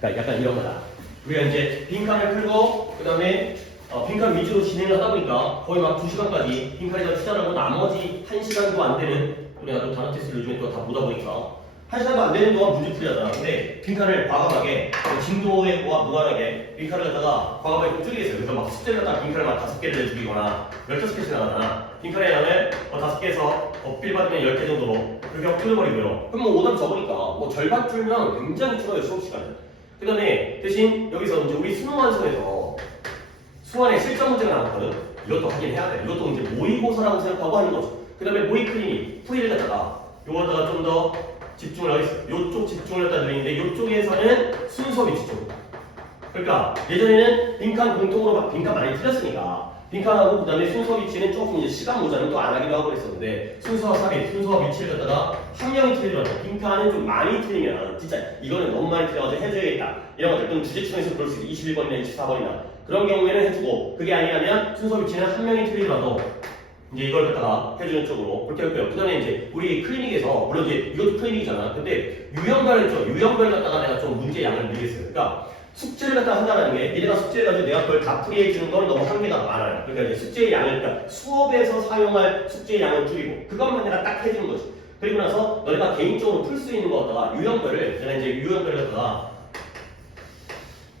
그러니까 약간 이런 거다. 우리가 이제 빈칸을 풀고 그 다음에 빈칸 위주로 진행을 하다 보니까 거의 막 2시간까지 빈칸에다 투자하고 나머지 1시간도 안 되는 우리가 또 단어 테스트를 요즘에 또 다 보다 보니까 1시간도 안 되는 동안 문제 풀이하잖아. 근데 빈칸을 과감하게 진도에 무관하게 빈칸을 갖다가 과감하게 좀 줄이겠어요. 그래서 막 숙제를 갖다가 빈칸을 막 5개를 내주기거나 15개씩 나가잖아. 빈칸의 양을 5개에서 필 받으면 10개 정도로 그렇게 하고 풀어버리고요. 그럼 뭐 오답 적으니까 뭐 절반 풀면 굉장히 줄어요, 수업 시간을. 그 다음에 대신 여기서 이제 우리 수능 완성에서 수완에 실전 문제가 나왔거든. 이것도 확인해야 돼. 이것도 이제 모의고사라고 생각하고 하는 거죠. 그 다음에 모의 클리닉, 풀이를 갖다가 요거다가 좀 더 집중을 하겠어요. 요쪽 집중을 갖다 드리는데 요쪽에서는 순서 위치 쪽. 그러니까 예전에는 빈칸 공통으로 막 빈칸 많이 틀렸으니까 빈칸하고 그 다음에 순서 위치는 조금 이제 시간 모자는 또 안 하기도 하고 그랬었는데 순서와 삽입, 순서와 위치를 갖다가 한 명이 틀리더라도 빈칸은 좀 많이 틀리면 진짜 이거는 너무 많이 틀려가지고 해줘야겠다 이런 것들 또는 주제충에서 그럴 수 있어. 21번이나 24번이나 그런 경우에는 해주고 그게 아니라면 순서 위치는 한 명이 틀리더라도 이제 이걸 갖다가 해주는 쪽으로 그렇게 할게요. 그 다음에 이제 우리 클리닉에서 물론 이제 이것도 클리닉이잖아. 근데 유형별 했죠. 유형별 갖다가 내가 좀 문제 양을 늘리겠어요. 그러니까 숙제를 갖다가 한다는 게 니네가 숙제를 가지고 내가 그걸 다 풀이해 주는 건 너무 한계가 많아요. 그러니까 이제 숙제의 양을 그러니까 수업에서 사용할 숙제의 양을 줄이고 그것만 내가 딱 해주는 거지. 그리고 나서 너네가 개인적으로 풀 수 있는 거 갖다가 유형별을 내가 이제 유형별을 갖다가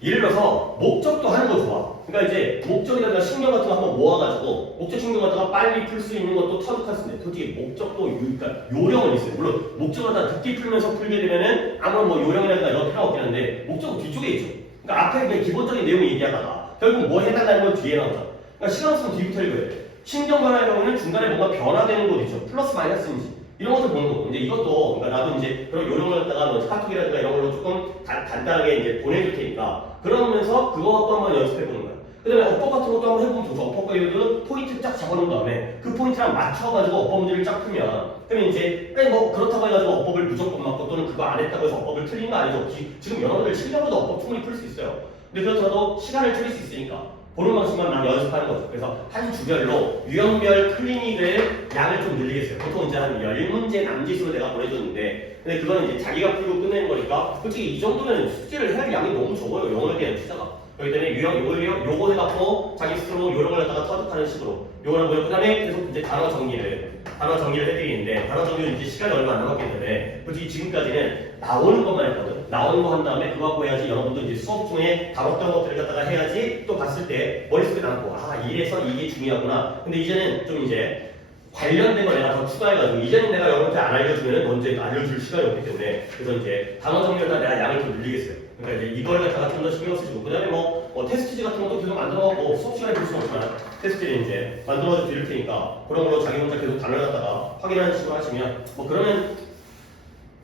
예를 들어서 목적도 하는 거 좋아. 그러니까 이제 목적에다가 신경 같은 거 한번 모아가지고 목적 신경 갖다가 빨리 풀 수 있는 것도 터득할 수 있는데 솔직히 목적도 그러니까 요령은 있어요. 물론 목적을 갖다 듣기 풀면서 풀게 되면은 아무런 뭐 요령이라든가 이런 필요가 없긴 한데 목적은 뒤쪽에 있죠. 그러니까 앞에 그냥 기본적인 내용을 얘기하다가 결국 뭐 해달라는 건 뒤에 나오죠. 그러니까 시간 없으면 뒤부터 읽어야 돼. 신경 변화의 경우는 중간에 뭔가 변화되는 곳 있죠. 플러스 마이너스인지. 이런 것도 보는 거고, 이제 이것도, 그러니까 나도 이제 그런 요령을 갖다가 뭐 카톡이라든가 이런 걸로 조금 간단하게 이제 보내줄 테니까, 그러면서 그것도 한번 연습해 보는 거야. 그 다음에 어법 같은 것도 한번 해보면 좋죠. 어법과 이거는 포인트 쫙 잡아놓은 다음에 그 포인트랑 맞춰가지고 어법 문제를 쫙 풀면, 그러면 이제, 아니 뭐 그렇다고 해가지고 어법을 무조건 맞고 또는 그거 안 했다고 해서 어법을 틀린 거 아니죠. 지금 여러분들 7년보다 어법 충분히 풀 수 있어요. 근데 그렇더라도 시간을 줄일 수 있으니까. 보는 방식만 난 연습하는 거죠. 그래서 한 주별로 유형별 클리닉을 양을 좀 늘리겠어요. 보통 이제 한 10문제 남짓으로 내가 보내줬는데 근데 그거는 이제 자기가 풀고 끝내는 거니까 솔직히 이 정도면 숙제를 해야 할 양이 너무 적어요. 영어에 대한 투자가. 그렇기 때문에 유형 요거 해갖고 자기 스스로 요령을 갖다가 터득하는 식으로 요거를 보여. 그 다음에 계속 이제 단어 정리를 해드리는데 단어 정리는 이제 시간이 얼마 안 남았기 때문에 솔직히 지금까지는 나오는 것만 했거든. 나오는 거 한 다음에 그거 갖고 해야지 여러분도 이제 수업 중에 다뤘던 것들을 갖다가 해야지 또 봤을 때 머릿속에 남고 아 이래서 이게 중요하구나. 근데 이제는 좀 이제 관련된 거 내가 더 추가해가지고 이제는 내가 여러분한테 안 알려주면 먼저 알려줄 시간이 없기 때문에 그래서 이제 단어 정리를 다 내가 양을 좀 늘리겠어요. 그러니까 이제 이걸 갖다가 좀 더 신경 쓰시고 그 다음에 뭐 테스트지 같은 것도 계속 만들어갖고 수업 시간에 볼 수는 없지만 테스트를 이제 만들어서 드릴 테니까 그런 걸로 자기 혼자 계속 단어를 갖다가 확인하는 식으로 하시면 뭐 그러면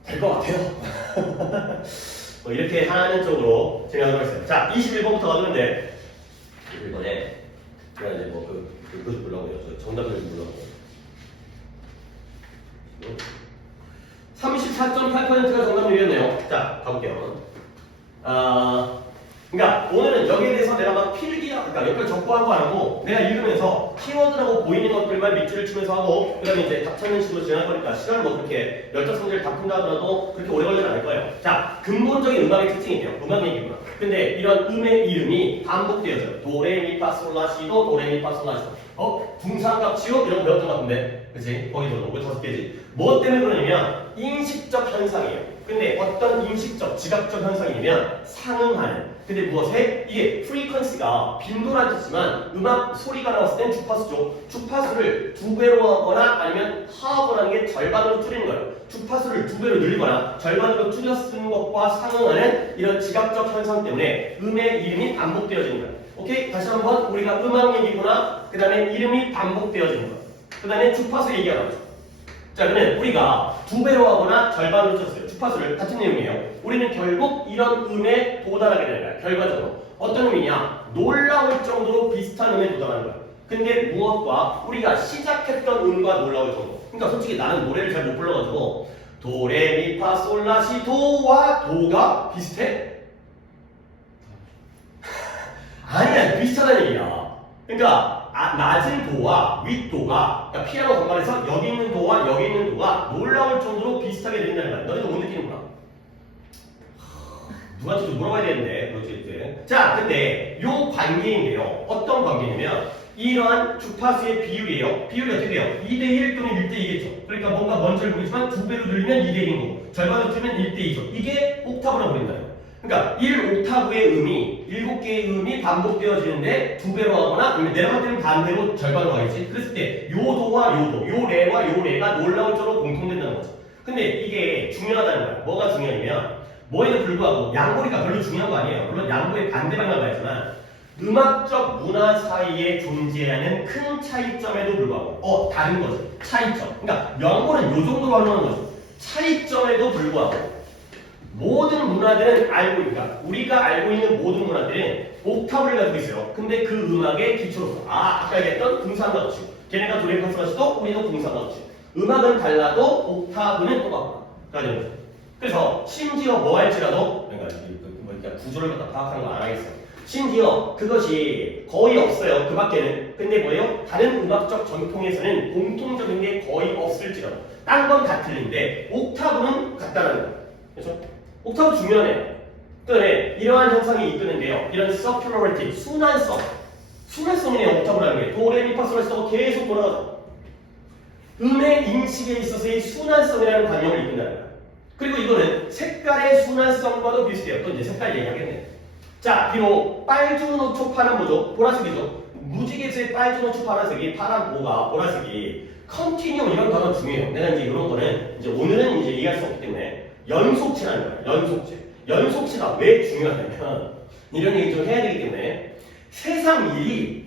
될 것 같아요. 뭐 이렇게 하는 쪽으로 진행하도록 하겠습니다. 자, 21번부터 가는데 21번에 제가 이제 뭐 그것을 보려고요. 정답을 보려고. 34.8%가 정답률이었네요. 자, 가볼게요. 그러니까 오늘은 여기에 대해서 내가 막 그러니까 옆에 적고하고 안 하고 내가 읽으면서 키워드라고 보이는 것들만 밑줄을 치면서 하고 그 다음에 이제 답 찾는 식으로 진행할 거니까 시간은 뭐 그렇게 15문제를 다 푼다 하더라도 그렇게 오래 걸리지 않을 거예요. 자, 근본적인 음악의 특징이 있대요. 음악 얘기구나. 근데 이런 음의 이름이 반복되어져요. 도레미파솔라시도 도레미파솔라시도 둥상각지요 이런 거 배웠던 것 같은데 그치? 거기도 너무 5개지. 뭐 때문에 그러냐면 인식적 현상이에요. 근데 어떤 인식적, 지각적 현상이면 상응하는. 근데 무엇에? 이게 프리퀀시가 빈도란 뜻이지만 음악 소리가 나왔을 땐 주파수죠. 주파수를 2배로 하거나 아니면 하업을 하는 게 절반으로 줄이는 거예요. 주파수를 2배로 늘리거나 절반으로 줄여 쓰는 것과 상응하는 이런 지각적 현상 때문에 음의 이름이 반복되어지는 거예요. 오케이? 다시 한번 우리가 음악 얘기구나. 그 다음에 이름이 반복되어지는 거예요. 그 다음에 주파수 얘기가 나오죠. 자, 그러면 우리가 2배로 하거나 절반으로 쳤어요. 주파수를 같은 내용이에요. 우리는 결국 이런 음에 도달하게 되는 거야. 결과적으로. 어떤 의미냐? 놀라울 정도로 비슷한 음에 도달하는 거야. 근데 무엇과 우리가 시작했던 음과 놀라울 정도. 그러니까 솔직히 나는 노래를 잘 못 불러가지고 도레미파솔라시 도와 도가 비슷해? 아니야, 비슷하다는 얘기야. 그러니까 낮은 도와 윗도가 그러니까 피아노 건반에서 여기 있는 도와 여기 있는 도가 놀라울 정도로 비슷하게 들린다는 거야. 너희도 못 느끼는구나. 누구한테 좀 물어봐야 되는데 어쨌든. 자, 근데 요 관계인데요. 어떤 관계냐면 이러한 주파수의 비율이에요. 비율이 어떻게 돼요? 2대1 또는 1대2겠죠. 그러니까 뭔가 먼저를 보이지만 2배로 늘리면 2대1인 거고 절반으로 줄이면 1대2죠. 이게 옥타브라고 부른다요. 그러니까 1옥타브의 음이 7개의 음이 반복되어지는데 2배로 하거나 아니면 내려갈 때는 반대로 절반으로 하겠지. 그랬을 때 요도와 요도, 요 레와 요 레가 놀라울 정도로 공통된다는 거죠. 근데 이게 중요하다는 거야. 뭐가 중요하냐면 뭐에도 불구하고 양보리가 별로 중요한 거 아니에요. 물론 양보의 반대 방향을 가지만 음악적 문화 사이에 존재하는 큰 차이점에도 불구하고 다른 거죠. 차이점. 그러니까 양보는 요 정도로 하는 거죠. 차이점에도 불구하고 모든 문화들은 그러니까 우리가 알고 있는 모든 문화들은 옥타브를 가지고 있어요. 근데 그 음악의 기초로서 아까 얘기했던 궁상가우치 걔네가 도레파솔라시도 우리도 궁상가우치 음악은 달라도 옥타브는 똑같다. 그래서 심지어 뭐 할지라도 그러니까 구조를 갖다 파악하는 거 안 하겠어요. 심지어 그것이 거의 없어요. 그 밖에는. 근데 뭐예요? 다른 음악적 전통에서는 공통적인 게 거의 없을지라도 딴 건 다 틀린데 옥타브는 같다는 거예요. 그렇죠? 옥타브 중요하네요. 그다음에 이러한 현상이 이끄는데요. 이런 circularity, 순환성이네요. 옥타브라는 게 도레미파솔라시도 계속 돌아가죠. 음의 인식에 있어서의 순환성이라는 관념을 이끈다는 거예요. 그리고 이거는 색깔의 순환성과도 비슷해요. 또 이제 색깔 얘기하겠네. 자, 비록 빨주노초 파란 뭐죠? 보라색이죠. 무지개색 빨주노초 파란색이 파란 뭐가 보라색이 컨티뉴 이런 단어 중요해요. 내가 이제 이런 거는 이제 오늘은 이제 이해할 수 없기 때문에 연속체라는 거예요. 연속체. 연속체가 왜 중요하냐면 이런 얘기 좀 해야 되기 때문에 세상 일이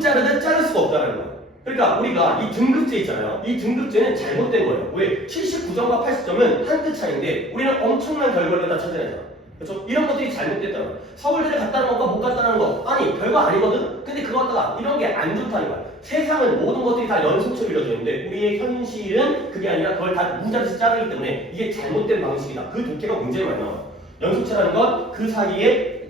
자르든 자를 수가 없다는 거예요. 그러니까 우리가 이 등급제 있잖아요. 이 등급제는 잘못된 거예요. 왜? 79점과 80점은 한 끗 차이인데 우리는 엄청난 결과를 다 찾아내잖아. 그렇죠? 이런 것들이 잘못됐다는 거야. 서울대를 갔다는 것과 못 갔다는 거 아니 별거 아니거든? 근데 그거 갖다가 이런 게 안 좋다는 거야. 세상은 모든 것들이 다 연속체로 이루어지는데 우리의 현실은 그게 아니라 그걸 다 무자르시 자르기 때문에 이게 잘못된 방식이다. 그 독해가 굉장히 많이 나와. 연속체라는 건 그 사이에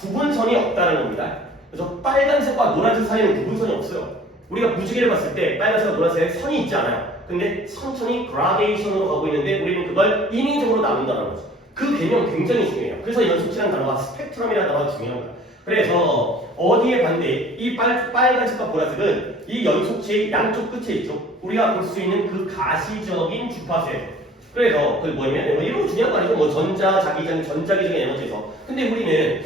구분선이 없다는 겁니다. 그래서 빨간색과 노란색 사이에는 구분선이 없어요. 우리가 무지개를 봤을 때 빨간색과 노란색 선이 있지 않아요. 근데 천천히 그라데이션으로 가고 있는데 우리는 그걸 인위적으로 나눈다는 거죠. 그 개념 굉장히 중요해요. 그래서 연속체라는 단어가 스펙트럼이라는 단어가 중요한 거예요. 그래서 어디에 반대 이 빨간색과 보라색은 이 연속체의 양쪽 끝에 있죠. 우리가 볼 수 있는 그 가시적인 주파수예요. 그래서 그 뭐냐면 이런 거 중요한 거 아니죠. 뭐 전자기적인 에너지에서. 근데 우리는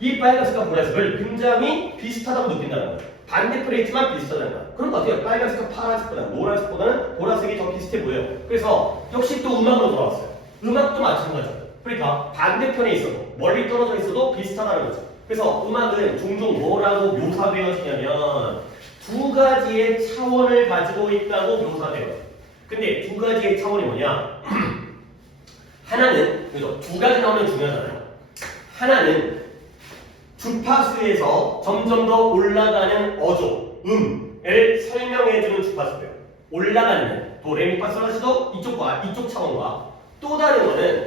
이 빨간색과 보라색을 굉장히 비슷하다고 느낀다는 거예요. 반대 플레이트만 비슷하다는 거야. 그런 거 같아요. 빨간색과 파란색보다는 노란색보다는 보라색이 더 비슷해 보여요. 그래서 역시 또 음악으로 돌아왔어요. 음악도 마찬가지죠. 그러니까 반대편에 있어도 멀리 떨어져 있어도 비슷하다는 거죠. 그래서 음악은 종종 뭐라고 묘사되어지냐면 두 가지의 차원을 가지고 있다고 묘사돼요. 근데 두 가지의 차원이 뭐냐? 하나는 그죠? 두 가지 나오면 중요하잖아요. 하나는 주파수에서 점점 더 올라가는 어조, 음을 설명해주는 주파수예요. 올라가는 도레미파솔라시도 이쪽과 이쪽 차원과 또 다른 거는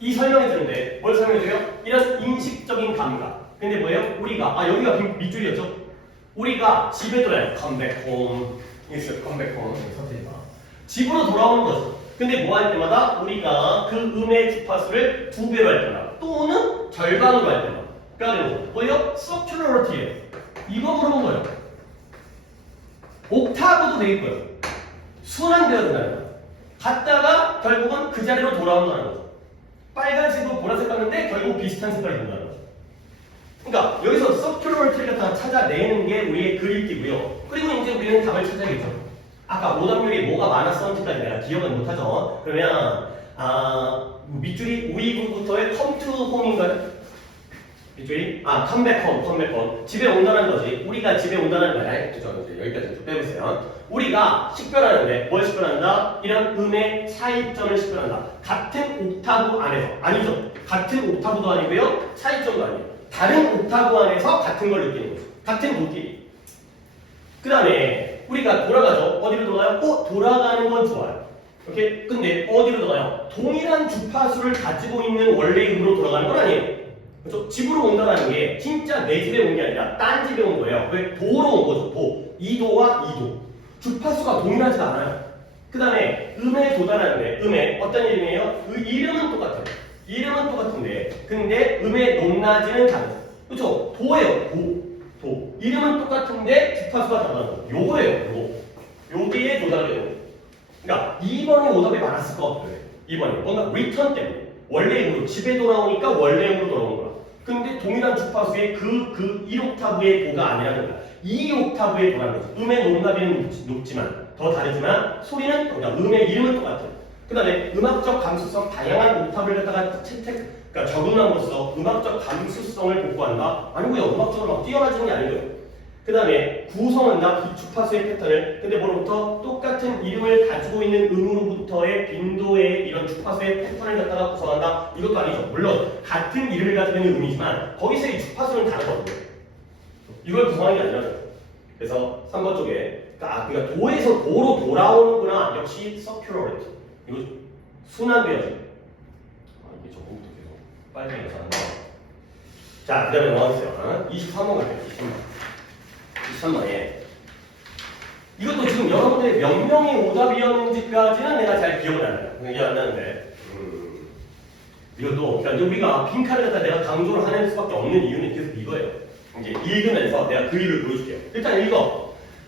이 설명해주는데 뭘 설명해줘요? 이런 인식적인 감각. 근데 뭐예요? 우리가 여기가 밑줄이었죠? 우리가 집에 돌아요. 컴백홈 컴백홈 집으로 돌아오는 거죠. 근데 뭐 할 때마다 우리가 그 음의 주파수를 2배로 할 때마다 또는 절반으로 할 때마다 그러니까 뭐예요? circularity예요. 이거 물어본 거예요. 옥타브도 되겠고요. 순환되어진다는 거예요. 갔다가 결국은 그 자리로 돌아온다는 거죠. 빨간색으로 보라색 갔는데 결국 비슷한 색깔이 된다는 거죠. 그러니까 여기서 circularity를 다 찾아내는 게 우리의 그림기고요. 그리고 이제 우리는 답을 찾아야겠죠. 아까 오답률이 뭐가 많았었는지까지 내가 기억은 못하죠. 그러면 밑줄이 우이부부터의 come to home인가요? 밑줄이 come back home 집에 온다는 거지. 우리가 집에 온다는 거야. 그죠? 여기까지 좀 빼보세요. 우리가 식별하는데 뭘 식별한다? 이런 음의 차이점을 식별한다. 같은 옥타브 안에서 아니죠. 같은 옥타브도 아니고요. 차이점도 아니에요. 다른 옥타브 안에서 같은 걸 느끼는 거죠. 같은 도끼리. 그 다음에 우리가 돌아가죠. 어디로 돌아가요? 돌아가는 건 좋아요. 오케이? 근데 어디로 돌아가요? 동일한 주파수를 가지고 있는 원래 음으로 돌아가는 건 아니에요. 그렇죠? 집으로 온다는 게 진짜 내 집에 온 게 아니라 딴 집에 온 거예요. 왜? 도로 온 거죠. 도. 2도와 2도. 주파수가 동일하지가 않아요. 그 다음에 음에 도달하는데 음에 어떤 이름이에요? 그 이름은 똑같아요. 이름은 똑같은데 근데 음의 높낮이는 다르죠. 그렇죠? 도예요. 도. 이름은 똑같은데 주파수가 다르다는 거. 요거예요. 요거. 여기에 조달을 해요. 그러니까 2번이 오답이 많았을 것 같아요. 2번이 뭔가 리턴 때문에 원래음으로 집에 돌아오니까 원래음으로 돌아오는 거야. 근데 동일한 주파수의 그 1옥타브의 도가 아니라는 거야. 2옥타브의 도라는 거지. 음의 높낮이는 높지만 더 다르지만 소리는 그러니까 음의 이름은 똑같아요. 그 다음에 음악적 감수성 다양한 옥탑을 갖다가 그러니까 적응함으로써 음악적 감수성을 복구한다? 아니고요. 음악적으로 막 뛰어나지는 게 아니고요. 그 다음에 구성한다. 이 주파수의 패턴을. 근데 뭐로부터 똑같은 이름을 가지고 있는 음으로부터의 빈도의 이런 주파수의 패턴을 갖다가 구성한다. 이것도 아니죠. 물론 같은 이름을 가지고 있는 음이지만 거기서의 주파수는 다르거든요. 이걸 구성하는 게 아니라는 거예요. 그래서 3번 쪽에 그러니까 도에서 도로 돌아오는구나. 역시 circularity. 이거 순환되어져. 이게 저거부터 계속 빨리 예상한다. 자, 그 다음에 넘어가세요. 23번 갈게요. 23번에 이것도 지금 여러분들의 몇 명이 오답이었는지까지는 내가 잘 기억은 안 나요. 기억 안 나는데 이것도 그러니까 우리가 빈칸을 갖다 내가 강조를 하는 수밖에 없는 이유는 계속 이거예요. 이제 읽으면서 내가 그림을 보여줄게요. 일단 읽어.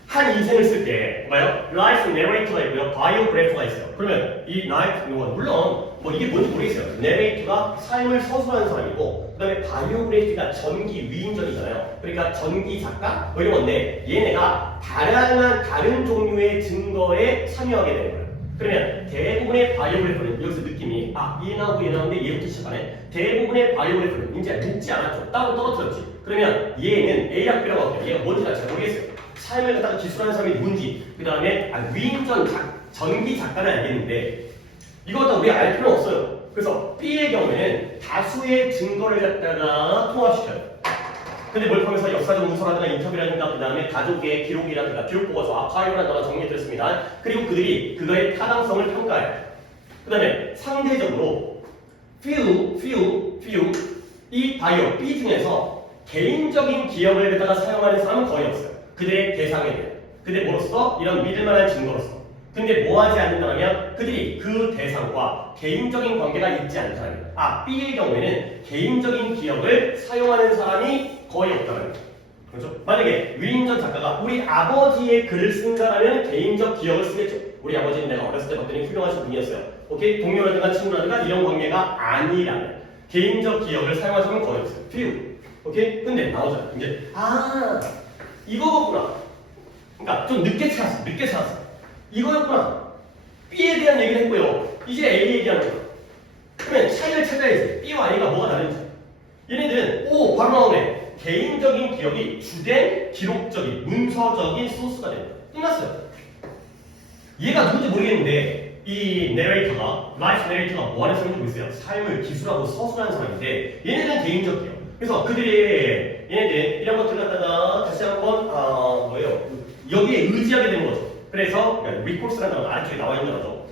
한 인생을 쓸 때 뭐예요? 라이프 내레이터가 있고요. 바이오그래퍼가 있어요. 그러면 이 라이프 물론 뭐 이게 뭔지 모르겠어요. 내레이터가 삶을 서술하는 사람이고 그다음에 바이오그래피가 전기 위인전이잖아요. 그러니까 전기 작가 뭐 이런 건데 얘네가 다른 종류의 증거에 참여하게 되는 거예요. 그러면 대부분의 바이오그래퍼는 여기서 느낌이 얘 나오는데 얘부터 시작하네. 대부분의 바이오그래퍼는 이제 묶지 않았죠. 따로 떨어뜨렸지. 그러면 얘는 A랑 B라고 할게요. 얘가 뭔지 잘 모르겠어요. 삶을 갖다가 기술하는 사람이 누군지 그 다음에 위인전 전기 작가는 알겠는데 이거 다 우리가 알 필요는 없어요. 그래서 B의 경우에는 다수의 증거를 갖다가 통합시켜요. 근데 뭘 포함해서 역사적 문서라든가 인터뷰라든가 그 다음에 가족의 기록이라든가 기록 보고서 파일이라는 단어가 정리해드렸습니다. 그리고 그들이 그거의 타당성을 평가해요. 그 다음에 상대적으로 few 이 바이오 B 중에서 개인적인 기억을 갖다가 사용하는 사람은 거의 없어요. 그들의 대상에 대해. 근데 뭐로써? 이런 믿을만한 증거로서. 근데 뭐 하지 않는다면 그들이 그 대상과 개인적인 관계가 있지 않다면 B의 경우에는 개인적인 기억을 사용하는 사람이 거의 없다는 거죠. 그렇죠? 만약에 위인전 작가가 우리 아버지의 글을 쓴다면 개인적 기억을 쓰겠죠. 우리 아버지는 내가 어렸을 때 봤더니 훌륭하신 분이었어요. 오케이? 동료라든가 친구라든가 이런 관계가 아니라면 개인적 기억을 사용하는 사람은 거의 없어요. few. 오케이? 근데 나오잖아요. 이제 이거구나. 그러니까 좀 늦게 찾았어. 이거였구나. B에 대한 얘기를 했고요. 이제 A 얘기하는 거야. 그러면 차이를 찾아야지. B와 A가 뭐가 다른지. 얘네들은 바로 나오네. 개인적인 기억이 주된 기록적인 문서적인 소스가 됩니다. 끝났어요. 얘가 누군지 모르겠는데 이 내레이터가 라이프 내레이터가 뭐 하는 사람인지 모르겠어요. 삶을 기술하고 서술하는 사람인데 얘네들은 개인적 기억. 그래서 얘네들 이런 것들 갖다가 다시 한번 여기에 의지하게 되는 거죠. 그래서 리코스라는 단어가 아래쪽에 나와 있는 거죠.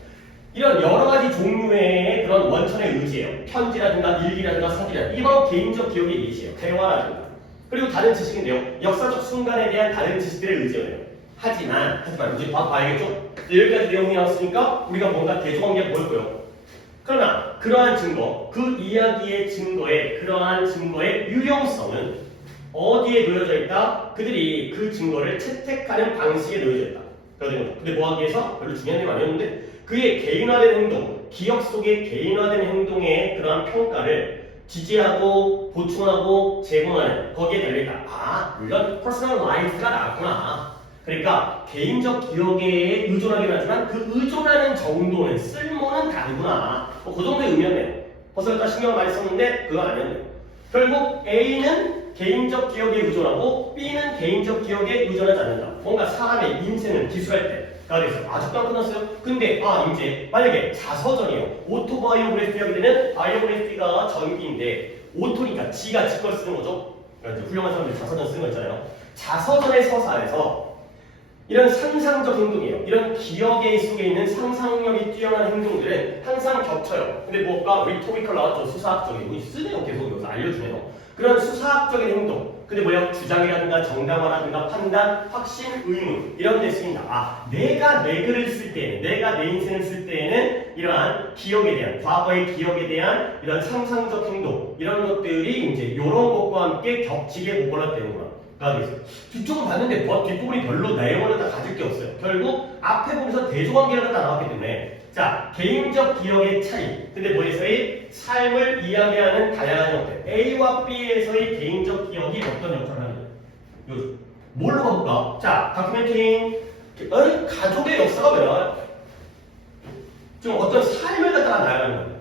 이런 여러 가지 종류의 그런 원천에 의지해요. 편지라든가 일기라든가 사기라든가 이게 바로 개인적 기억의 예시예요. 대화라든가. 그리고 다른 지식인데요. 역사적 순간에 대한 다른 지식들을 의지해요. 하지만 이제 봐야겠죠? 여기까지 내용이 나왔으니까 우리가 뭔가 대조관계가 보였고요. 그러나 그러한 증거, 그 이야기의 증거의 그러한 증거의 유용성은 어디에 놓여져 있다? 그들이 그 증거를 채택하는 방식에 놓여져 있다. 근데 뭐 하기 위해서 별로 중요한 내용 아니었는데 그의 개인화된 행동, 기억 속의 개인화된 행동의 그러한 평가를 지지하고 보충하고 제공하는 거기에 달려있다. 물론 퍼스널라이즈가 나왔구나. 그러니까 개인적 기억에 의존하긴 하지만 그 의존하는 정도는 쓸모는 다르구나. 그 정도의 의미였네요. 벌써 일단 신경을 많이 썼는데 그건 아니었네요. 결국 A는 개인적 기억에 의존하고 B는 개인적 기억에 의존하지 않는다. 뭔가 사람의 인생을 기술할 때가 돼서 아직도 안 끝났어요. 근데 이제 만약에 자서전이에요. 오토바이오그래피 하게 되면 바이오그래피가 전기인데 오토니까 지가 지 걸 쓰는 거죠. 그러니까 이제 훌륭한 사람들이 자서전 쓰는 거 있잖아요. 자서전의 서사에서 이런 상상적 행동이에요. 이런 기억의 속에 있는 상상력이 뛰어난 행동들은 항상 겹쳐요. 근데 뭐가 리토리컬 나왔죠. 수사학적인. 쓰네요. 계속 여기서 알려주네요. 그런 수사학적인 행동. 근데 주장이라든가 정당화라든가 판단, 확신, 의문 이런 데 쓰인다. 내가 내 글을 쓸 때에는, 내가 내 인생을 쓸 때에는 이러한 기억에 대한, 과거의 기억에 대한 이런 상상적 행동, 이런 것들이 이제 이런 것과 함께 겹치게 오버랩되는구나. 뒤쪽을 봤는데 뒷부분이 별로 내용을 다 가질 게 없어요. 결국 앞에 보면서 대조관계가 다 나왔기 때문에 자, 개인적 기억의 차이. 근데 머릿속의 삶을 이야기하는 다양한 형태. A와 B에서의 개인적 기억이 어떤 역할을 하느냐. 뭘로 가볼까? 자, 다큐멘터링. 가족의 역사가 뭐야? 좀 어떤 삶을 갖다가 나열하는 거예요.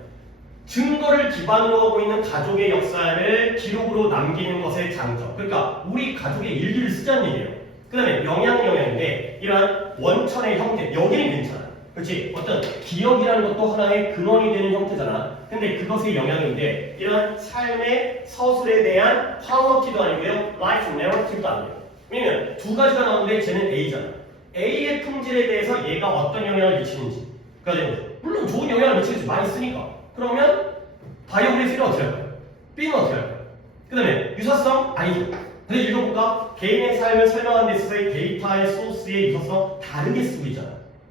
증거를 기반으로 하고 있는 가족의 역사를 기록으로 남기는 것의 장점. 그러니까 우리 가족의 일기를 쓰자는 얘기예요. 그 다음에 영향인데 이러한 원천의 형태. 여기는 괜찮아. 그렇지? 어떤 기억이라는 것도 하나의 근원이 되는 형태잖아. 근데 그것의 영향인데 이런 삶의 서술에 대한 화어티도 아니고요. 라이프 내러티브도 아니에요. 왜냐면 두 가지가 나오는데 쟤는 A잖아. A의 품질에 대해서 얘가 어떤 영향을 미치는지. 그러니까 물론 좋은 영향을 미치겠지. 많이 쓰니까. 그러면 바이오그래피는 어떻게 할까요? B는 어떻게 할까요? 그 다음에 유사성? 아니죠. 근데 읽어볼까? 개인의 삶을 설명하는 데 있어서의 데이터의 소스의 유사성 다르게 쓰고 있잖아.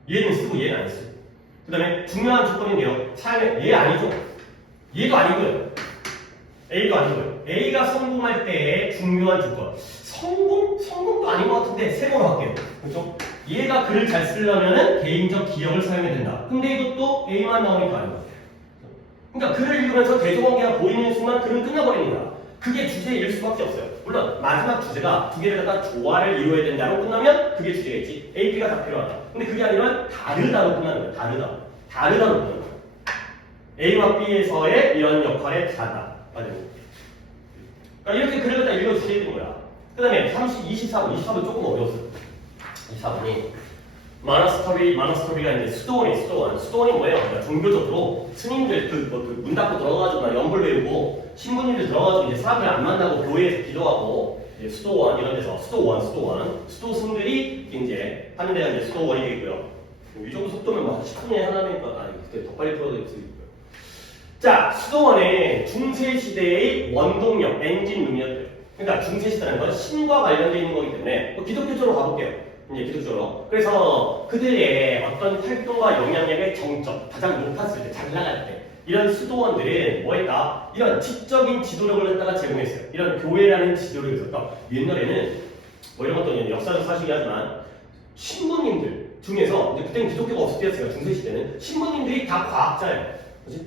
얘는 쓰고 얘는 안 쓰고. 그 다음에 중요한 조건인데요. 삶에 얘 아니죠. 얘도 아니고요. A도 아니고요. A가 성공할 때의 중요한 조건. 성공도 아닌 것 같은데 세 번로 할게요. 그렇죠? 얘가 글을 잘 쓰려면은 개인적 기억을 사용해야 된다. 근데 이것도 A만 나오니까 아닌 것 같아요. 그러니까 글을 읽으면서 대조관계가 보이는 순간 글은 끝나버리는 거야. 그게 주제일 수밖에 없어요. 물론 마지막 주제가 두 개를 갖다 조화를 이루어야 된다고 끝나면 그게 주제겠지. A, B가 다 필요하다. 근데 그게 아니면 다르다고 끝나는 거야. 다르다고 끝나는 거야. A와 B에서의 이런 역할에 다르다. 맞아요. 그러니까 이렇게 글을 갖다 읽어주셔야 되는 거야. 그 다음에 24번 조금 어려웠어요. 24번이 마나스토리가 이제 수도원이 뭐예요? 그러니까 종교적으로 스님들 문 닫고 들어가가지고 연불 외우고 신부님들 들어가가지고 이제 사람들 안 만나고 교회에서 기도하고 이제 수도원 이런 데서 수도승들이 이제 하는 데가 이제 수도원이 되고요. 이 정도 속도면 막 10분에 하나니까 그때 더 빨리 풀어도 있고요. 자, 수도원의 중세시대의 원동력, 엔진 능력들. 그러니까 중세시대라는 건 신과 관련되어 있는 거기 때문에 기독교적으로 가볼게요. 이제 기독교로. 그래서 그들의 어떤 활동과 영향력의 정점, 가장 높았을 때, 잘 나갈 때, 이런 수도원들은 뭐 했다? 이런 지적인 지도력을 갖다가 제공했어요. 이런 교회라는 지도력을 있었다. 옛날에는 뭐 이런 것도 역사적 사실이긴 하지만 신부님들 중에서 이제 그때는 기독교가 없을 때였어요. 중세시대는 신부님들이 다 과학자예요.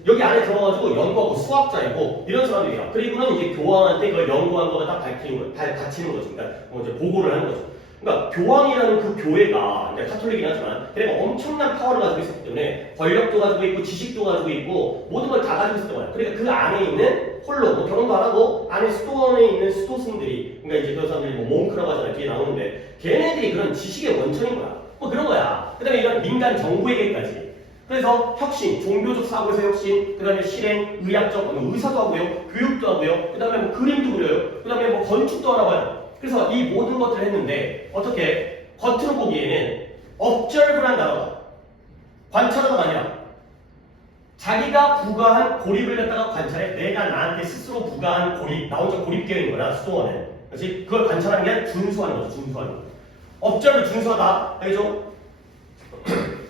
여기 안에 들어가가지고 연구하고 수학자이고 이런 사람들이야. 그리고는 이제 교황한테 그걸 연구한 거가 딱 바치는 거죠. 그러니까 뭐 이제 보고를 하는 거죠. 그러니까 교황이라는 그 교회가 이제 카톨릭이긴 하지만 걔네가 엄청난 파워를 가지고 있었기 때문에 권력도 가지고 있고 지식도 가지고 있고 모든 걸 다 가지고 있었던 거야. 그러니까 그 안에 있는 홀로 뭐 결혼도 안 하고 안에 수도원에 있는 수도승들이 그러니까 이제 그 사람들이 뭐 몽크라고 하잖아요. 뒤에 나오는데 걔네들이 그런 지식의 원천인 거야. 뭐 그런 거야. 그 다음에 이런 민간 정부에게까지. 그래서 혁신, 종교적 사고에서 혁신, 그 다음에 실행, 의학적, 의사도 하고요, 교육도 하고요, 그 다음에 뭐 그림도 그려요, 그 다음에 뭐 건축도 알아봐요. 그래서 이 모든 것들을 했는데 어떻게 겉으로 보기에는 observe란 단어가 관찰하다가 아니라 자기가 부과한 고립을 갖다가 관찰해. 내가 나한테 스스로 부과한 고립, 나 혼자 고립되어 있는 거야, 수도원은. 그렇지? 그걸 관찰하는 게 아니라 준수하는 거죠, 준수하는 거. observe 준수하다, 알죠?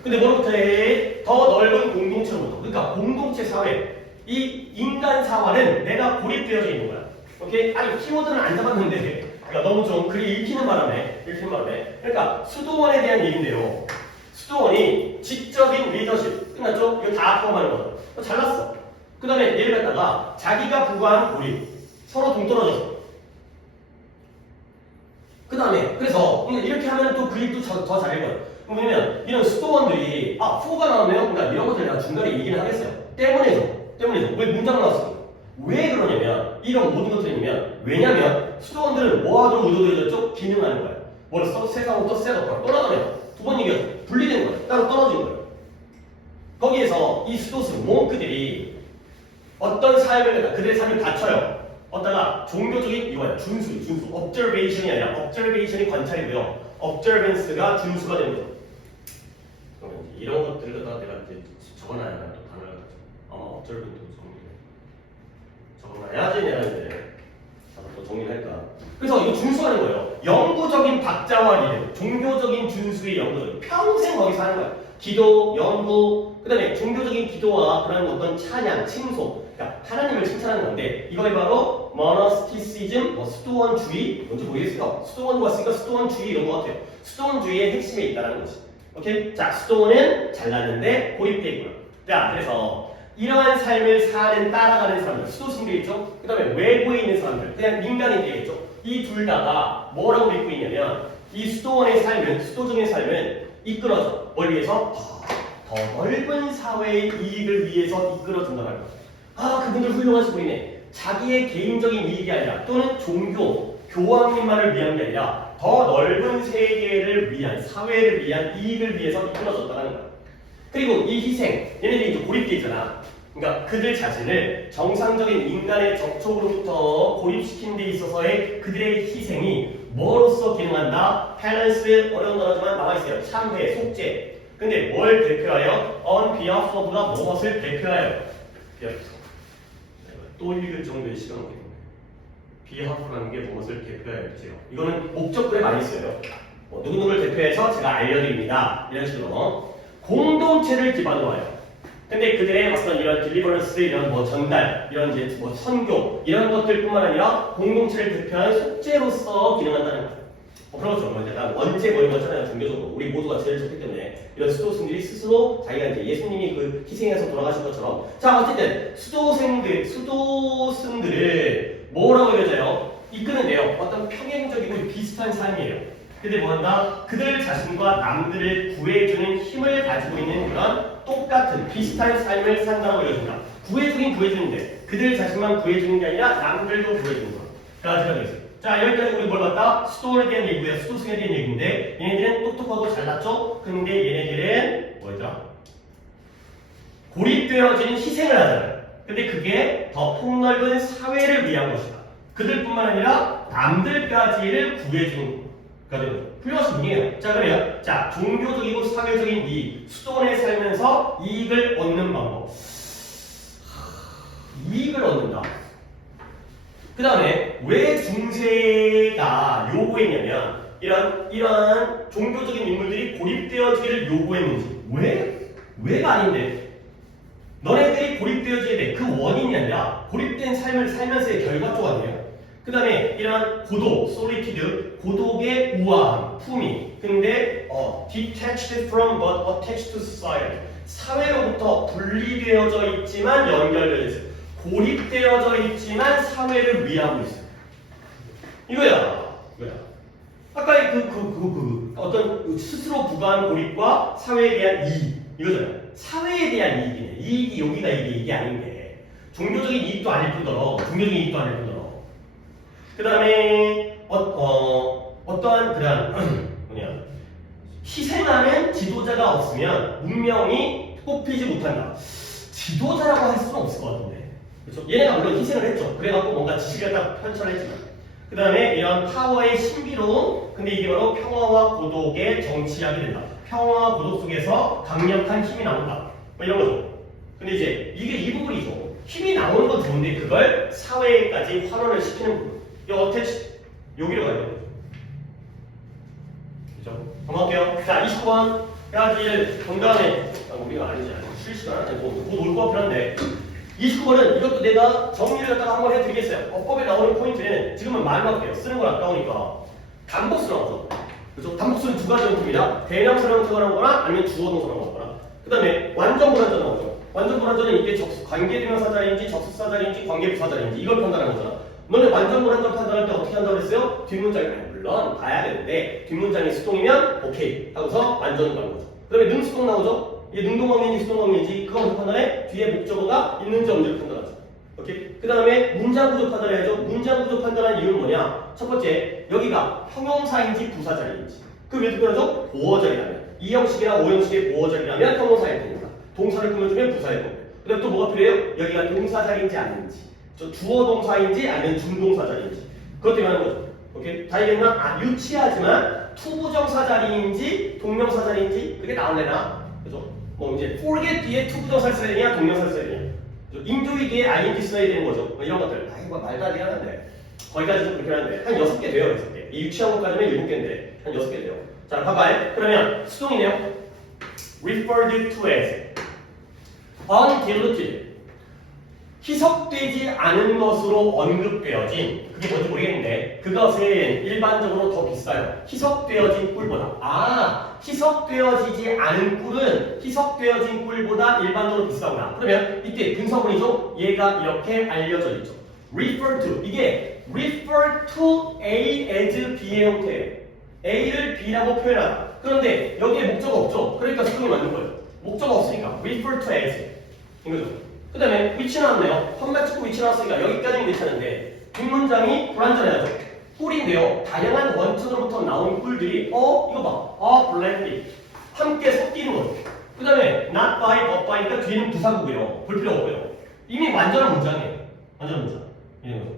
근데 뭐로부터 해? 더 넓은 공동체로부터. 그러니까 공동체 사회, 이 인간 사회는 내가 고립되어져 있는 거야. 오케이? 아니 키워드는 안 잡았는데 그러니까 너무 좀 글이 읽히는 바람에. 그러니까 수도원에 대한 얘기인데요. 수도원이 지적인 리더십. 끝났죠? 이거 다 포함하는 거죠. 잘났어. 그 다음에 얘를 갖다가 자기가 부과한 고립. 서로 동떨어졌어. 그 다음에 그래서 이렇게 하면 또 글이 또 더 잘 읽어요. 왜냐면 이런 수도원들이 4가 나오네요. 그러니까 이런 것들 내가 중간에 얘기를 하겠어요. 때문에죠. 왜 문장 나왔어요? 왜 그러냐면 이런 모든 것들이면 왜냐면 수도원들은 뭐 하도록 의도되어졌죠? 기능하는 거예요. 뭐랬어? 세상부터 셋업하고 떠나가네요. 두 번 얘기했어. 분리된 거예요. 따로 떨어진 거예요. 거기에서 이 수도승, 몽크들이 어떤 삶을 갖다 그들의 삶을 갖춰요. 어디다가 종교적인 이거야. 준수. observation이 아니라 observation이 관찰이고요. observance가 준수가 되는 거죠. 이런 것들을 갖다가 내가 이제 적어놔야 또 단어를 아마 observant도 적어놔야지 내가 이제 또 정리를 할까. 그래서 이거 준수하는 거예요. 영구적인 박자와 리듬, 종교적인 준수의 영구적인 평생 거기서 하는 거야. 기도, 연구, 그 다음에 종교적인 기도와 그런 어떤 찬양, 칭송, 그러니까 하나님을 칭찬하는 건데 이거에 바로 모나스티시즘, 수도원주의, 뭔지 모르겠어요. 수도원으로 왔으니까 수도원주의 이런 것 같아요. 수도원주의의 핵심에 있다는 거지. 오케이? 자, 수도원은 잘났는데 고립돼 있구나. 자, 그래서 이러한 삶을 사는 따라가는 사람들, 수도승들이 있죠. 그 다음에 외부에 있는 사람들, 그냥 민간인들이겠죠. 이 둘 다가 뭐라고 믿고 있냐면 이 수도원의 삶은, 수도적인 삶은 이끌어져. 뭘 위해서? 더 넓은 사회의 이익을 위해서 이끌어준다는 거야. 아, 그분들 훌륭하신 분이네. 자기의 개인적인 이익이 아니라 또는 종교, 교황님만을 위한 게 아니라 더 넓은 세계를 위한, 사회를 위한 이익을 위해서 이끌어졌다는 거야. 그리고 이 희생, 얘네들이 이제 고립돼 있잖아. 그러니까 그들 자신을 정상적인 인간의 접촉으로부터 고립시키는 데 있어서의 그들의 희생이 뭐로서 기능한다? 밸런스, 어려운 단어지만 나와있어요. 참회, 속죄. 근데 뭘 대표하여? on behalf of가 무엇을 대표하여? 또 읽을 정도의 시간 오겠네. behalf라는 게 무엇을 대표하여 주세요. 이거는 목적글에 많이 써요. 누구누구를 대표해서 제가 알려드립니다. 이런 식으로 공동체를 기반으로 하여. 근데 그들의 어떤 이런 딜리버런스, 이런 뭐 전달, 이런 이제 뭐 선교 이런 것들뿐만 아니라 공동체를 대표하는 속죄로서 기능한다는 거예요. 그렇죠. 뭐 제가 원죄 뭐 이런 거 있잖아요. 종교적으로 우리 모두가 죄를 졌기 때문에 이런 수도승들이 스스로 자기가 이제 예수님이 그 희생해서 돌아가신 것처럼 자 어쨌든 수도승들을 뭐라고 여겨져요? 이끄는데요. 어떤 평행적이고 비슷한 삶이에요. 근데 뭐한다? 그들 자신과 남들을 구해주는 힘을 가지고 있는 그런 똑같은 비슷한 삶을 산다고 여겨진다. 구해주는데 그들 자신만 구해주는 게 아니라 남들도 구해주는 거야. 가지가 되겠어요. 자 여기까지 우리 뭘 봤다? 수도원에 대한 얘기고요. 수도승에 대한 얘기인데 얘네들은 똑똑하고 잘났죠? 근데 얘네들은 뭐였더라? 고립되어진 희생을 하잖아요. 근데 그게 더 폭넓은 사회를 위한 것이다. 그들뿐만 아니라 남들까지를 구해주는 거가 훌륭하신 분이에요. 자 그래요. 자 종교적이고 사회적인 이익, 수도원에 살면서 이익을 얻는 방법. 이익을 얻는다. 그 다음에 왜 중세가 요구했냐면 이러한 종교적인 인물들이 고립되어지기를 요구했는지. 왜가 아닌데 너네들이 고립되어지게 돼. 그 원인이 아니라 고립된 삶을 살면서의 결과가 아니에요. 그 다음에 이러한 고독, 솔리티드, 고독의 우아함, 품위. 근데 detached from but attached to society. 사회로부터 분리되어져 있지만 연결되어 있어요. 고립되어져 있지만 사회를 위하고 있어요. 이거야. 아까 어떤 스스로 부과한 고립과 사회에 대한 이익. 이거잖아요. 사회에 대한 이익이네. 이익이 여기가 이게 아닌데. 종교적인 이익도 아닐 뿐더러. 그 다음에 어떠한 그런 희생하는 지도자가 없으면 문명이 뽑히지 못한다. 지도자라고 할 수는 없을 것 같은데. 그렇죠? 얘네가 물론 희생을 했죠. 그래갖고 뭔가 지식을 딱 편찬했지만. 그 다음에 이런 파워의 신비로움. 근데 이게 바로 평화와 고독의 정치학이 된다. 평화와 고독 속에서 강력한 힘이 나온다. 뭐 이런 거죠. 근데 이제 이게 이 부분이죠. 힘이 나오는 건 좋은데 그걸 사회까지 환원을 시키는 부분. 이거 어태치 여기로 가야 돼요. 그죠? 한번 할게요. 자, 29번. 까지 건강에 우리가 아니지. 실시간 곧 올 것 같긴 한데 29번은 이것도 내가 정리를 갖다가 한번 해드리겠어요. 법법에 나오는 포인트는 지금은 말로 할게요. 쓰는 걸 아까우니까 단복수 나오죠. 그죠? 단복수는 두 가지 형태입니다. 대명사로 형태가 나오거나 아니면 주어동사로 나오거나. 그 다음에 완전 불완전 나오죠. 완전 불완전은 이게 관계대명사자리인지 접속사자리인지 관계부사자리인지 이걸 판단하는 거잖아. 너네 완전 불완전 판단할 때 어떻게 한다고 그랬어요? 뒷문장이 물론 봐야 되는데 뒷문장이 수동이면 오케이 하고서 완전 가는 거죠. 그 다음에 능수동 나오죠? 이게 능동관계인지 수동관계인지 그거 먼저 판단해. 뒤에 목적어가 있는지 없는지 판단하죠. 오케이? 그 다음에 문장구조 판단해야죠. 문장구조 판단하는 이유는 뭐냐? 첫 번째, 여기가 형용사인지 부사절인지. 그 왜 특별하죠? 보어절이라면. 2형식이나 5형식의 보어절이라면 형용사일 겁니다. 동사를 꾸며주면 부사일 겁니다. 그 다음에 또 뭐가 필요해요? 여기가 동사절인지 아닌지. 주어 동사인지 아니면 준동사절인지. 그것 때문에 하는 거죠. 오케이? 다 이해했나? 유치하지만 투부정사 자리인지 동명사 자리인지 그게 나올래나? 그죠? 뭐 이제 forget 뒤에 투부정사를 써야 되냐 동명사를 써야 되냐. 인조이 뒤에 ing 써야 되는 거죠. 뭐 이런 것들. 이거 말도 안 되는데 거기까지 좀 그렇긴 한데 한 6개 돼요. 6개. 이 유치한 것까지는 7개인데 한 6개 돼요. 자 봐봐요. 그러면 수동이네요. referred to as undiluted. 희석되지 않은 것으로 언급되어진 그게 뭔지 모르겠는데 그것은 일반적으로 더 비싸요. 희석되어진 꿀보다. 희석되어지지 않은 꿀은 희석되어진 꿀보다 일반적으로 비싸구나. 그러면 이때 분사문이죠. 얘가 이렇게 알려져 있죠. refer to. 이게 refer to A as B의 형태예요. A를 B라고 표현하다. 그런데 여기에 목적어 없죠. 그러니까 수동이 맞는 거예요. 목적어 없으니까 refer to as 이거죠. 그 다음에 위치 나왔네요. 한말 찍고 위치 나왔으니까 여기까지는 괜찮은데 뒷문장이 불완전해야죠. 꿀인데요. 다양한 원천으로부터 나온 꿀들이 이거 봐. blended. 함께 섞이는 거죠. 그 다음에 not by, but by니까 뒤에는 부사구고요. 볼 필요 없고요. 이미 완전한 문장이에요. 완전한 문장. 이런 거죠.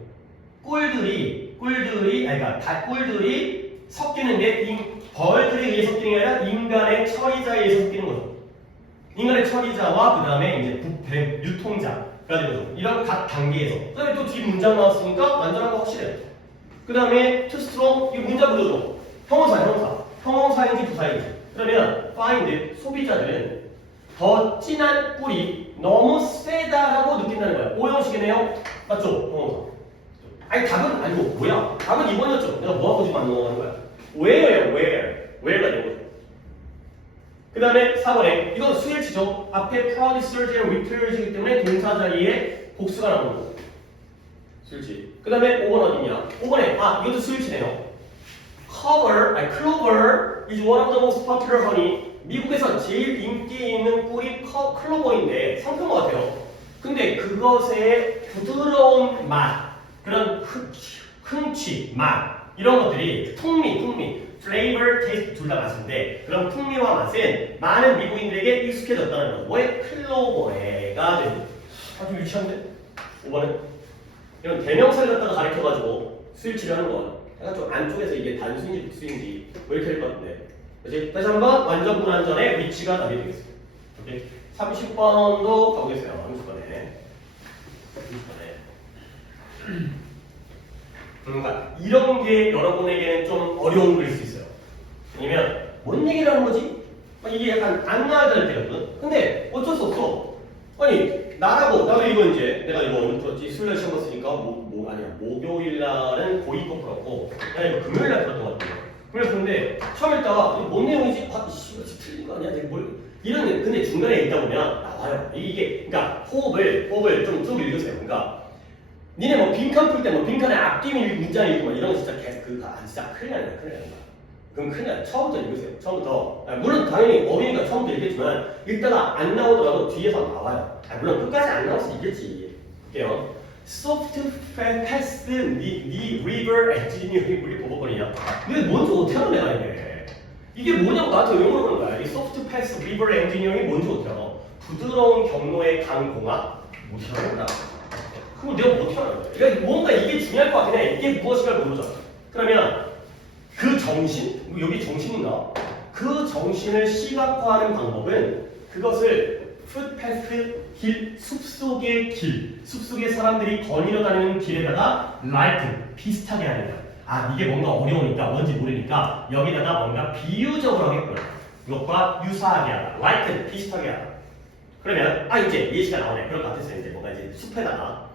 꿀들이 섞이는데 벌들에 의해 섞이는 게 아니라 인간의 처리자에 의해 섞이는 거죠. 인간의 처리자와 그 다음에 이제 부패, 유통자 그래가지고 이런 각 단계에서 그 다음에 또 뒤 문장 나왔으니까 완전한 거 확실해요. 그 다음에 too strong 이게 문장 구조죠. 형용사인지 부사인지. 그러면 find 소비자들은 더 진한 꿀이 너무 세다라고 느낀다는 거야. 오형식이네요. 맞죠? 형용사. 아니 답은 아니고 뭐야? 답은 2번이었죠. 내가 뭐하고 지금 안 넘어가는 거야? where예요. where가 된 거죠. 그 다음에 4번에 이건 수일치죠. 앞에 proudly surge and retur이기 때문에 동사 자리에 복수가 나오는 거죠. 수일치. 그 다음에 5번 어디냐? 5번에 이것도 수일치네요. clover is one of the most popular honey. 미국에서 제일 인기 있는 꿀이 클로버인데 상표인 것 같아요. 근데 그것의 부드러운 맛, 그런 흥취, 맛 이런 것들이 풍미 flavor, taste 둘 다 맛인데 그런 풍미와 맛은 많은 미국인들에게 익숙해졌다는 거. 뭐에? 클로버에가 됩니다. 좀 유치한데? 5번은? 이런 대명사를 갖다가 가리켜가지고 수일치를 하는 거. 약간 좀 안쪽에서 이게 단수인지 복수인지 뭐 이렇게 할 것 같은데. 그치? 다시 한번 완전 불완전의 위치가 답이 되겠습니다. 오케이? 30번도 가보겠어요. 30번에. 그러니까 이런 게 여러분에게는 좀 어려운 글일 수 있어요. 왜냐면 뭔 얘기를 하는 거지? 이게 약간 안 나아질 때거든. 근데 어쩔 수 없어. 아니 나도 이거 이제 내가 이거 언제 들었지? 수요일 시험 봤으니까 목요일 날은 고이 거 풀었고 내가 이거 금요일 날 풀었던 것 같아요. 그래서 근데 처음 읽다가 뭔 내용이지? 이거 틀린 거 아니야? 이런 근데 중간에 읽다 보면 나와요. 이게 그러니까 호흡을 좀 읽으세요. 그러니까 니네 뭐 빈칸 풀 때 뭐 빈칸에 앞뒤 문장 읽고 막 이런 거 진짜 진짜 큰일 나는 거야. 그럼 큰일 나요. 처음부터 읽으세요. 처음부터. 물론 당연히 어휘니까 처음부터 읽겠지만 읽다가 안 나오더라도 뒤에서 나와요. 물론 끝까지 안 나올 수 있겠지. 볼게요. Soft pass river engineering 우리 버벅거리냐? 근데 뭔지 어떻게 하는 애가 이게? 이게 뭐냐고 나한테 왜 물어보는 거야? 이 soft pass river engineering이 뭔지 어떻게 알아? 부드러운 경로의 강공학? 못이 하는 거야. 그럼 내가 뭐 어떻게 하는 거야? 그러니까 뭔가 이게 중요할 것 같긴 해. 이게 무엇인가를 모르잖아. 그러면 그 정신? 여기 정신인가? 그 정신을 시각화하는 방법은 그것을 풋패스 길, 숲속의 길, 숲속의 사람들이 거닐어 다니는 길에다가 like, 비슷하게 하는 거야. 이게 뭔가 어려우니까 뭔지 모르니까 여기다가 뭔가 비유적으로 하겠구나. 이것과 유사하게 하다. like, 비슷하게 하다. 그러면 이제 예시가 나오네. 그럴 것 같았어요. 이제 뭔가 이제 숲에다가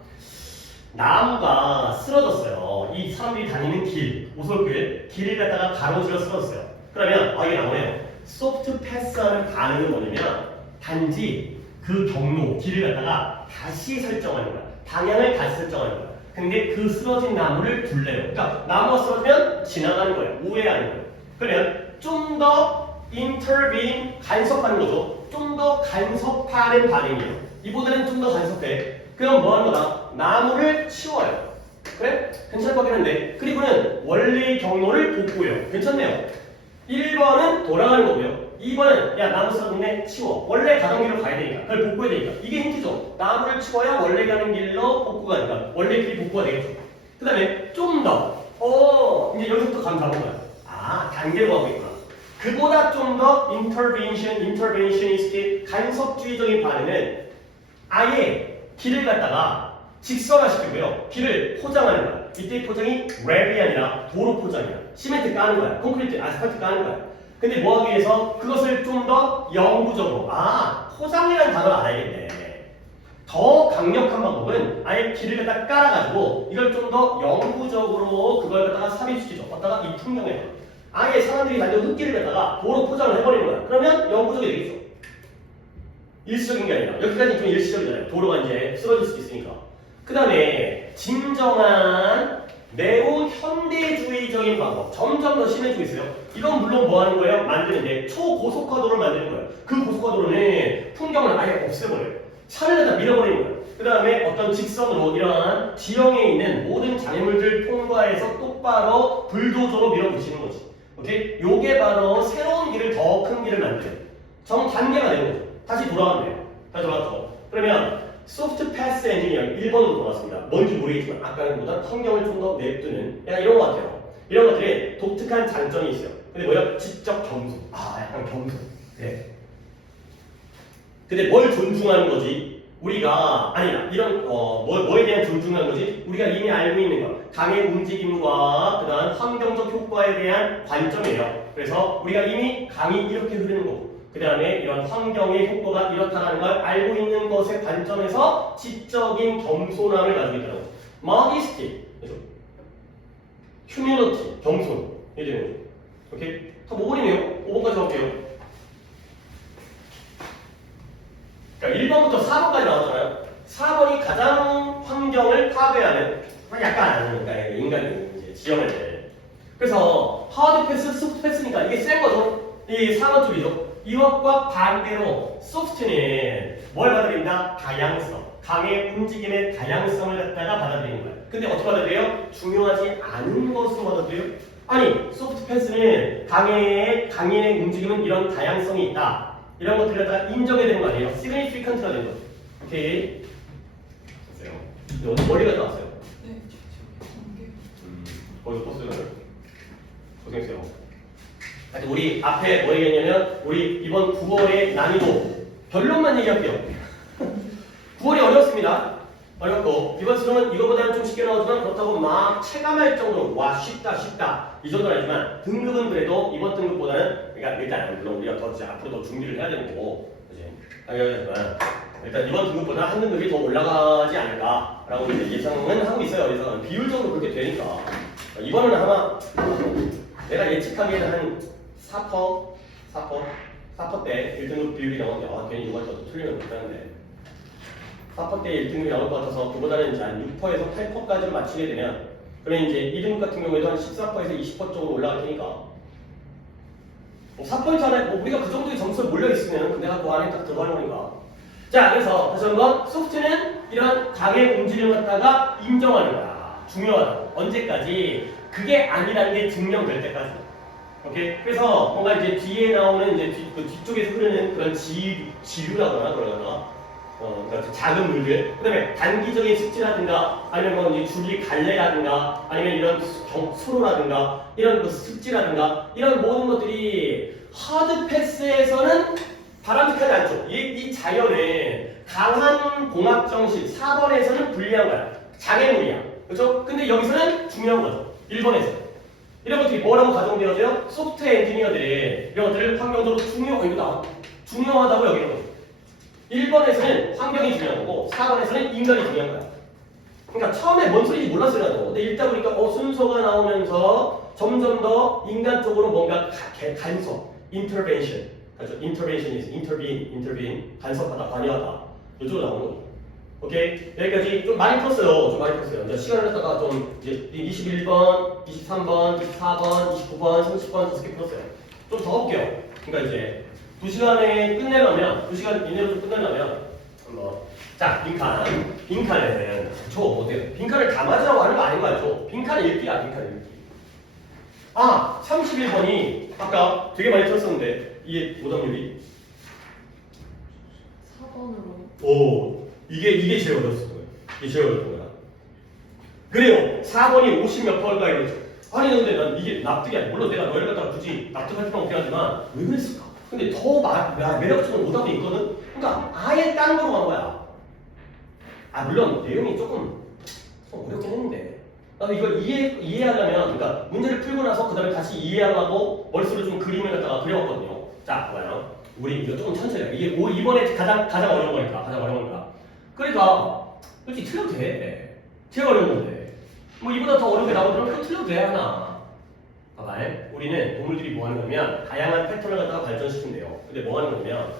나무가 쓰러졌어요. 이 사람들이 다니는 길, 오솔길, 길을 갖다가 가로질러 쓰러졌어요. 그러면 이게 나오네요. 소프트 패스하는 반응은 뭐냐면 단지 그 경로, 길을 갖다가 다시 설정하는 거야. 방향을 다시 설정하는 거야. 근데 그 쓰러진 나무를 둘레로. 그러니까 나무가 쓰러지면 지나가는 거야. 우회하는 거야. 그러면 좀 더 intervene, 간섭하는 거죠. 좀 더 간섭하는 반응이에요. 이보다는 좀 더 간섭해. 그럼 뭐 하는 거다? 나무를 치워요. 그래? 괜찮을 것 같긴 한데. 그리고는 원래의 경로를 복구해요. 괜찮네요. 1번은 돌아가는 거고요. 2번은 나무 쓰러졌네 치워. 원래 가던 길로 가야 되니까. 그걸 복구해야 되니까. 이게 힌트죠. 나무를 치워야 원래 가는 길로 복구가 되니까. 원래 길이 복구가 되겠죠. 그 다음에 좀 더. 이제 여기서부터 감 잡은 거야. 단계로 가고 있구나. 그보다 좀 더 interventionist 간섭주의적인 반응은 아예 길을 갖다가 직선화시키고요. 길을 포장하는 거야. 이때 포장이 랩이 아니라 도로 포장이야. 시멘트 까는 거야. 콘크리트, 아스팔트 까는 거야. 근데 뭐 하기 위해서 그것을 좀 더 영구적으로 포장이라는 단어를 알아야겠네. 더 강력한 방법은 아예 길을 갖다 깔아가지고 이걸 좀 더 영구적으로 그걸 갖다가 삽입시키죠. 갖다가 이 풍경에 아예 사람들이 다니는 흙길을 갖다가 도로 포장을 해버리는 거야. 그러면 영구적이 되겠죠. 일시적인 게 아니라 여기까지 좀 일시적이잖아요. 도로가 이제 쓰러질 수도 있으니까. 그 다음에 진정한 매우 현대주의적인 방법, 점점 더 심해지고 있어요. 이건 물론 뭐 하는 거예요? 만드는데 초고속화도로를 만드는 거예요. 그 고속화도로는 풍경을 아예 없애버려요. 차를 갖다 밀어버리는 거예요. 그 다음에 어떤 직선으로 이러한 지형에 있는 모든 장애물들 통과해서 똑바로 불도저로 밀어붙이는 거지. 오케이? 요게 바로 새로운 길을 더 큰 길을 만드는 정단계가 되는 거죠. 다시 돌아왔네요. 다시 돌아왔죠. 그러면 소프트 패스 엔지니어링 1번으로 돌아왔습니다. 뭔지 모르겠지만 아까보다 환경을 좀 더 냅두는 약간 이런 것 같아요. 이런 것들이 독특한 장점이 있어요. 근데 뭐예요? 지적 겸손. 약간 겸손. 네. 근데 뭘 존중하는 거지? 우리가 아니야 이런 뭐에 대한 존중하는 거지? 우리가 이미 알고 있는 것 강의 움직임과 그다음 환경적 효과에 대한 관점이에요. 그래서 우리가 이미 강이 이렇게 흐르는 거고 그 다음에 이런 환경의 효과가 이렇다는 걸 알고 있는 것의 관점에서 지적인 겸손함을 가지고 있다는 거죠. modesty, 그죠? humility, 겸손. 이제 오케이? 다 5번이네요. 5번까지 갈게요. 그러니까 1번부터 4번까지 나왔잖아요. 4번이 가장 환경을 파괴하는 약간 그러니까 인간이 이제 지형을 내. 그래서 하드 패스, 소프트 패스니까 이게 센 거죠. 이 4번 쪽이죠. 이것과 반대로 소프트는 뭘 받아들인다? 다양성. 강의 움직임의 다양성을 갖다가 받아들이는 거예요. 근데 어떻게 받아들여요? 중요하지 않은 것으로 받아들여요? 아니, 소프트 패스는 강의 움직임은 이런 다양성이 있다. 이런 것들을 갖다가 인정해야 되는 거 아니에요? significant가 되는 거죠. 오케이. 보세요. 오늘 멀리 갔다 왔어요. 네, 거기서 버스를 고생했어요. 하여튼 우리 앞에 뭐 얘기했냐면 우리 이번 9월의 난이도 결론만 얘기할게요. 9월이 어렵습니다. 어렵고 이번 수능은 이거보다는 좀 쉽게 나오지만 그렇다고 막 체감할 정도로 와 쉽다 이 정도는 아니지만 등급은 그래도 이번 등급보다는 그러니까 일단 물론 우리가 더 이제 앞으로 더 준비를 해야 되는 거고 그지? 하지만 일단 이번 등급보다 한 등급이 더 올라가지 않을까라고 이제 예상은 하고 있어요. 그래서 비율적으로 그렇게 되니까 이번은 아마 내가 예측하기에는 한 4% 때 1등급 비율이 나오는데 괜히 이거 또 틀리면 못하는데 4% 때 1등급이 나올 것 같아서 그보다는 이제 한 6%에서 8%까지를 맞추게 되면 그러면 이제 2등급 같은 경우에도 한 14%에서 20% 쪽으로 올라갈 테니까 4포인트 안에 우리가 그 정도의 점수를 몰려 있으면 내가 그 안에 딱 들어가는 거니까. 자, 그래서 다시 한번 소프트는 이런 강의 움직임을 갖다가 인정하는 거야. 중요하다. 언제까지? 그게 아니라는 게 증명될 때까지. 오케이? 그래서 뭔가 이제 뒤에 나오는 이제 그 뒤쪽에서 흐르는 그런 지류라거나 그러거나 그러니까 작은 물들, 그 다음에 단기적인 습지라든가 아니면 뭐 이제 줄기 갈래라든가 아니면 이런 수로라든가 이런 그 습지라든가 이런 모든 것들이 하드 패스에서는 바람직하지 않죠. 이 자연은 강한 공학 정신 4번에서는 불리한 거야. 장애물이야. 그렇죠? 근데 여기서는 중요한 거죠. 1번에서. 이런 것들이 뭐라고 가정되어져요? 소프트웨어 엔지니어들이 이런 것들을 환경적으로 중요하다고 여기는 거죠. 1번에서는 환경이 중요한 거고 4번에서는 인간이 중요한 거야. 그러니까 처음에 뭔 소리인지 몰랐어요. 나도. 근데 읽다 보니까 순서가 나오면서 점점 더 인간 쪽으로 뭔가 간섭, intervention. 그렇죠? intervention이 intervene, 간섭하다, 관여하다. 이쪽으로 나오는 거죠. 오케이? 여기까지 좀 많이 풀었어요. 이제 시간을 갖다가 좀 이제 21번, 23번, 24번, 29번, 30번 5개 풀었어요. 좀 더 볼게요. 그러니까 이제 2시간에 끝내려면 2시간 이내로 좀 끝내려면 자, 빈칸은 어때요? 빈칸을 다 맞으라고 하는 거 아닌 거 알죠? 빈칸 읽기야, 빈칸 읽기. 31번이 아까 되게 많이 틀었었는데 이게 오답률이 4번으로. 이게 제일 어려웠을 거예요. 이게 제일 어려웠던 거야. 그래요. 4번이 50몇 %가 이거죠. 아니 근데 난 이게 납득이 아니야. 물론 내가 너희를 갖다가 굳이 납득할 필요는 없긴 하지만 왜 그랬을까? 근데 더 매력적인 오답이 있거든? 그러니까 아예 딴 거로 간 거야. 물론 내용이 조금 어렵긴 했는데 나도 이걸 이해하려면 그러니까 문제를 풀고 나서 그 다음에 다시 이해하려고 머릿속으로 좀 그림을 갖다가 그려왔거든요. 자, 봐요. 우리 이거 조금 천천히 해요. 이게 이번에 가장 어려운 거니까. 그러니까 솔직히 틀려도 돼. 제일 어려운 건데. 뭐 이보다 더 어려운 게 나오더라도 그거 틀려도 돼 하나. 봐봐. 우리는 동물들이 뭐 하는 거냐면 다양한 패턴을 갖다가 발전시킨대요. 근데 뭐 하는 거냐면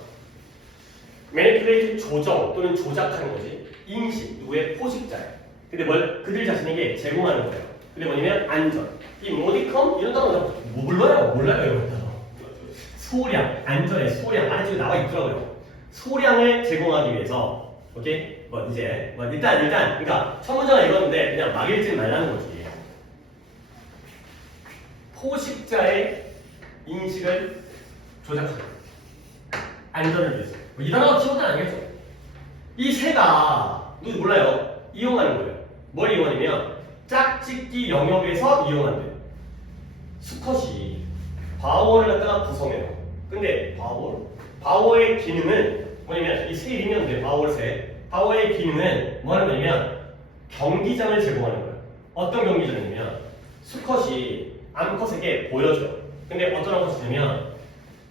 매니플레이트 조정 또는 조작하는 거지. 인식, 누구의 포식자예요. 근데 뭘 그들 자신에게 제공하는 거예요. 근데 뭐냐면 안전. 이 모디컴 이런 단어 뭐 불러요? 몰라요 이런 단어. 소량, 안전의 소량 아래쪽에 나와 있더라고요. 소량을 제공하기 위해서, 오케이? 뭐 이제 뭐 일단 그러니까 첫 문제가 이건데 그냥 막 읽지 말라는 거지. 포식자의 인식을 조작하는 안전을 위해서. 뭐 이 단어가 키워드 아니겠죠? 이 새가 누구 몰라요? 이용하는 거예요. 뭘 이용하냐면 짝짓기 영역에서 이용한대요. 수컷이 바워를 갖다가 구성해요. 근데 바워의 기능은 뭐냐면 이 새 이름이었는데 바워의 기능은 뭐 하는 거냐면 경기장을 제공하는 거예요. 어떤 경기장이냐면 수컷이 암컷에게 보여줘요. 근데 어떤 암컷이냐면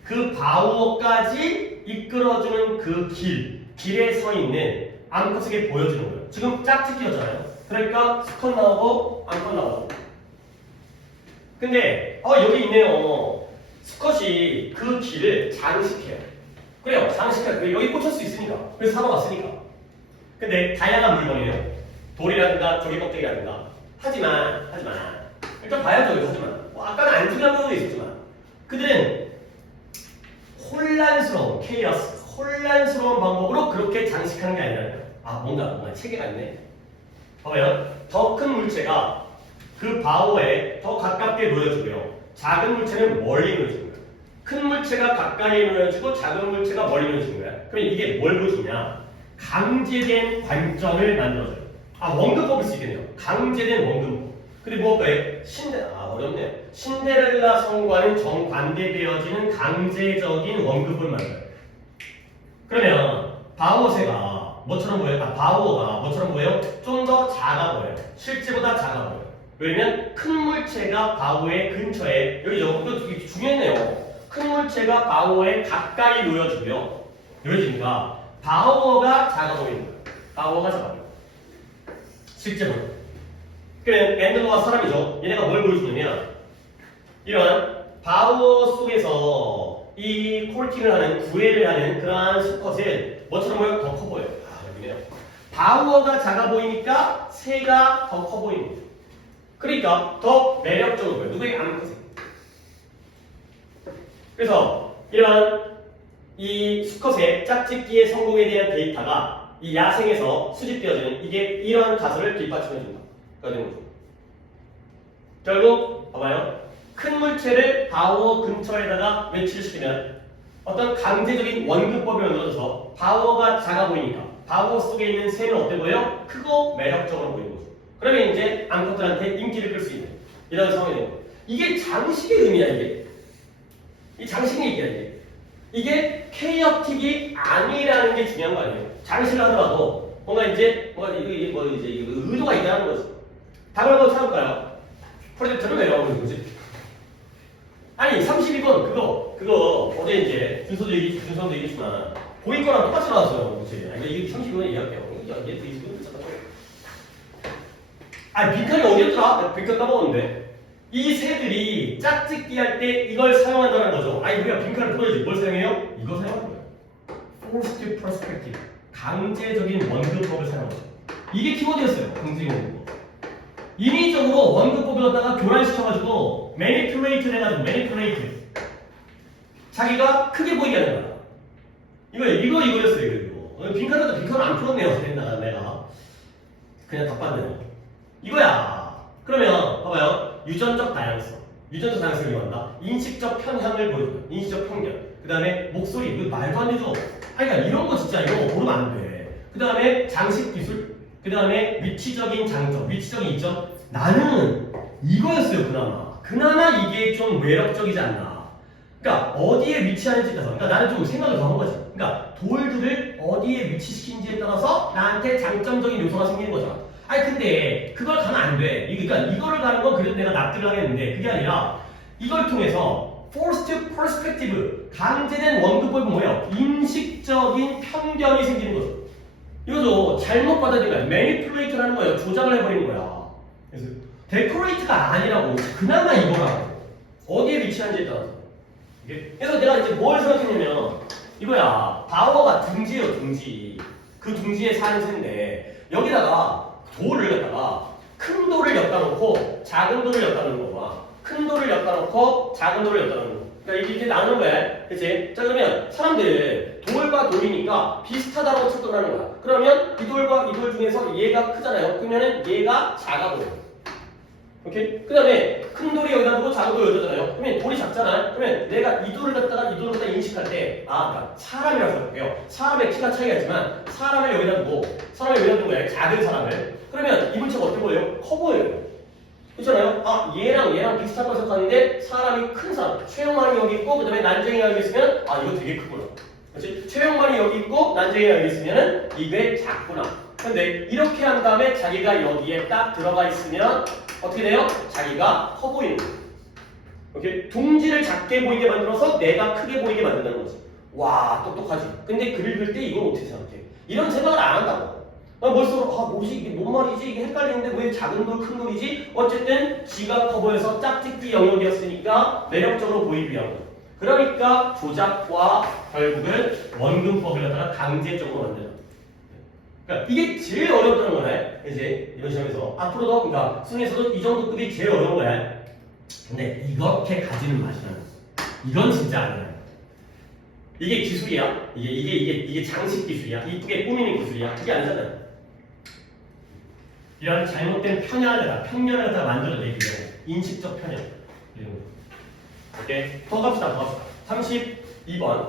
그 바워까지 이끌어주는 그 길에 서 있는 암컷에게 보여주는 거예요. 지금 짝짓기였잖아요. 그러니까 수컷 나오고 암컷 나오고. 근데 여기 있네요. 수컷이 그 길을 장식해요. 그래요. 장식해요. 여기 꽂힐 수 있으니까. 그래서 사러 왔으니까. 근데 다양한 물건이에요. 돌이라든가 조개 껍데기라든가. 하지만 일단 봐야죠. 하지만 아까는 안 중요한 부분도 있었지만 그들은 혼란스러운 방법으로 그렇게 장식하는 게 아니라는 거예요. 뭔가 체계가 있네. 봐봐요. 더 큰 물체가 그 바오에 더 가깝게 놓여주고요. 작은 물체는 멀리 놓여주는 거예요. 큰 물체가 가까이 놓여주고 작은 물체가 멀리 놓여주는 거예요. 그럼 이게 뭘 보여주냐? 강제된 관점을 만들어줘요. 원근법일 수 있겠네요. 강제된 원근법. 그리고 무엇과의 어렵네요. 신데렐라 성과는 정반대되어지는 강제적인 원근법을 만들어요. 그러면 바오새가 뭐처럼 보여요? 바오가 뭐처럼 보여요? 좀 더 작아 보여요. 실제보다 작아 보여요. 왜냐면 큰 물체가 바오의 근처에 여기죠. 이거 되게 중요했네요. 큰 물체가 바오에 가까이 놓여지니까 바오가 작아 보이는 거예요. 바오가 작아 보여요. 실제로. 그래, 앤들러가 사람이죠. 얘네가 뭘 보여주냐면 이런 바오 속에서 이 콜팅을 하는 구애를 하는 그러한 수컷은 뭐처럼 보여요? 더 커 보여요. 여기네요. 바오가 작아 보이니까 새가 더 커 보이는 거죠. 그러니까 더 매력적으로 보여요. 누구에게 암컷에. 그래서 이러한 이 수컷의 짝짓기의 성공에 대한 데이터가 이 야생에서 수집되어지는 이게 이러한 가설을 뒷받침해준다. 그러니까 되는 거죠. 결국 봐봐요. 큰 물체를 바오 근처에다가 외출시키면 어떤 강제적인 원근법이 만들어져서 바오가 작아 보이니까 바오 속에 있는 새는 어때 보여요? 크고 매력적으로 보이는 거죠. 그러면 이제 암컷들한테 인기를 끌 수 있는 이런 상황이 되는 거예요. 이게 장식의 의미야 이게. 이 장식의 얘기야 이게. 이게 케이어틱이 아니라는 게 중요한 거 아니에요. 장식을 하더라도 뭔가 이제 의도가 있다는 거지. 답을 한번 찾아볼까요? 프로젝트로 내려오는 거지. 아니 32번 그거 어제 이제 준서도 얘기했지만 보인 거랑 똑같이 나왔어요. 그치? 이게 32번 얘기할게요. 얘 되게 빈칸이 어디였더라? 빈칸 까먹었는데 이 새들이 짝짓기 할 때 이걸 사용한다는 거죠. 우리가 빈칸을 풀어야지. 뭘 사용해요? 이거 사용하는 거예요. Forced perspective. 강제적인 원근법을 사용하죠. 이게 키워드였어요. 강제적인 원근법. 인위적으로 원근법을 갖다가 교란시켜가지고 매니플레이트를 해가지고 매니플레이트. 자기가 크게 보이게 하는 거야. 이거였어요. 이거. 빈칸을 안 풀었네요. 내가. 그냥 답받네요. 이거야. 그러면 봐봐요. 유전적 다양성을 이용한다. 인식적 편향을 보여줘요. 인식적 편견. 그 다음에 목소리. 이거 말도 안 되죠. 그러니까 이런 거 진짜 이런 거 모르면 안 돼. 그 다음에 장식 기술. 그 다음에 위치적인 장점, 위치적인 이점. 나는 이거였어요. 그나마 이게 좀 매력적이지 않나. 그러니까 어디에 위치하는지에 따라서. 그러니까 나는 좀 생각을 더 한 거지. 그러니까 돌들을 어디에 위치시킨지에 따라서 나한테 장점적인 요소가 생기는 거잖아. 근데 그걸 가면 안 돼. 그러니까 이거를 가는 건 그래도 내가 납득을 하겠는데 그게 아니라 이걸 통해서 forced perspective, 강제된 원근법이 뭐예요? 인식적인 편견이 생기는 거죠. 이거죠. 잘못 받아들인 거야. 매니플레이트라는 거예요. 조작을 해버리는 거야. 그래서 데코레이트가 아니라고 그나마 이거라고. 어디에 위치한지에 따라서. 그래서 내가 이제 뭘 생각했냐면 이거야. 바워가 둥지예요, 둥지. 그 둥지에 사는 새인데 여기다가 돌을 갖다가 큰 돌을 엿다 놓고 작은 돌을 엿다 놓는 거야. 큰 돌을 엿다 놓고 작은 돌을 엿다 놓는 거. 그러니까 이렇게 나누는 거야. 그치? 자, 그러면 사람들 돌과 돌이니까 비슷하다고 측정하는 거야. 그러면 이 돌과 이 돌 중에서 얘가 크잖아요. 그러면은 얘가 작아 보여. 오케이? 그 다음에 큰 돌이 여기다 두고 작은 돌이 여기다 잖아요. 그러면 돌이 작잖아요. 그러면 내가 이 돌을 갖다가 이 돌을 갖다가 인식할 때, 그러니까 사람이라고 생각해요. 사람의 키가 차이가 있지만 사람을 여기다 두고, 사람을 여기다 두고 작은 사람을. 그러면 이 물체가 어떻게 보여요? 커 보여요. 그렇잖아요? 얘랑 비슷할 거 생각하는데 사람이 큰 사람. 최영만이 여기 있고, 그 다음에 난쟁이가 여기 있으면, 이거 되게 크구나. 그렇지? 최영만이 여기 있고, 난쟁이가 여기 있으면은 이게 작구나. 근데 이렇게 한 다음에 자기가 여기에 딱 들어가 있으면 어떻게 돼요? 자기가 커 보이는 거예요. 오케이? 둥지를 작게 보이게 만들어서 내가 크게 보이게 만든다는 거지. 와, 똑똑하지. 근데 글을 그릴 때 이걸 어떻게 생각해? 이런 생각을 안 한다고. 머릿속으로 뭐지? 이게 뭔 말이지? 이게 헷갈리는데 왜 작은 돌, 큰 돌이지? 어쨌든 지가 커 보여서 짝짓기 영역이었으니까 매력적으로 보이기 위한 거. 그러니까 조작과 결국은 원근법을 갖다가 강제적으로 만드는. 그러니까 이게 제일 어렵다는 거네. 이제 이런 시험에서 앞으로도 그러니까 수능에서도 이 정도 급이 제일 어려운 거야. 근데 이렇게 가지는 마시는 거. 이건 진짜 아니야. 이게 기술이야. 이게 장식 기술이야. 이쁘게 꾸미는 기술이야. 그게 아니잖아요. 이런 잘못된 편견을 갖다가 만들어내기 위해 인식적 편견. 오케이. 더 갑시다. 32번.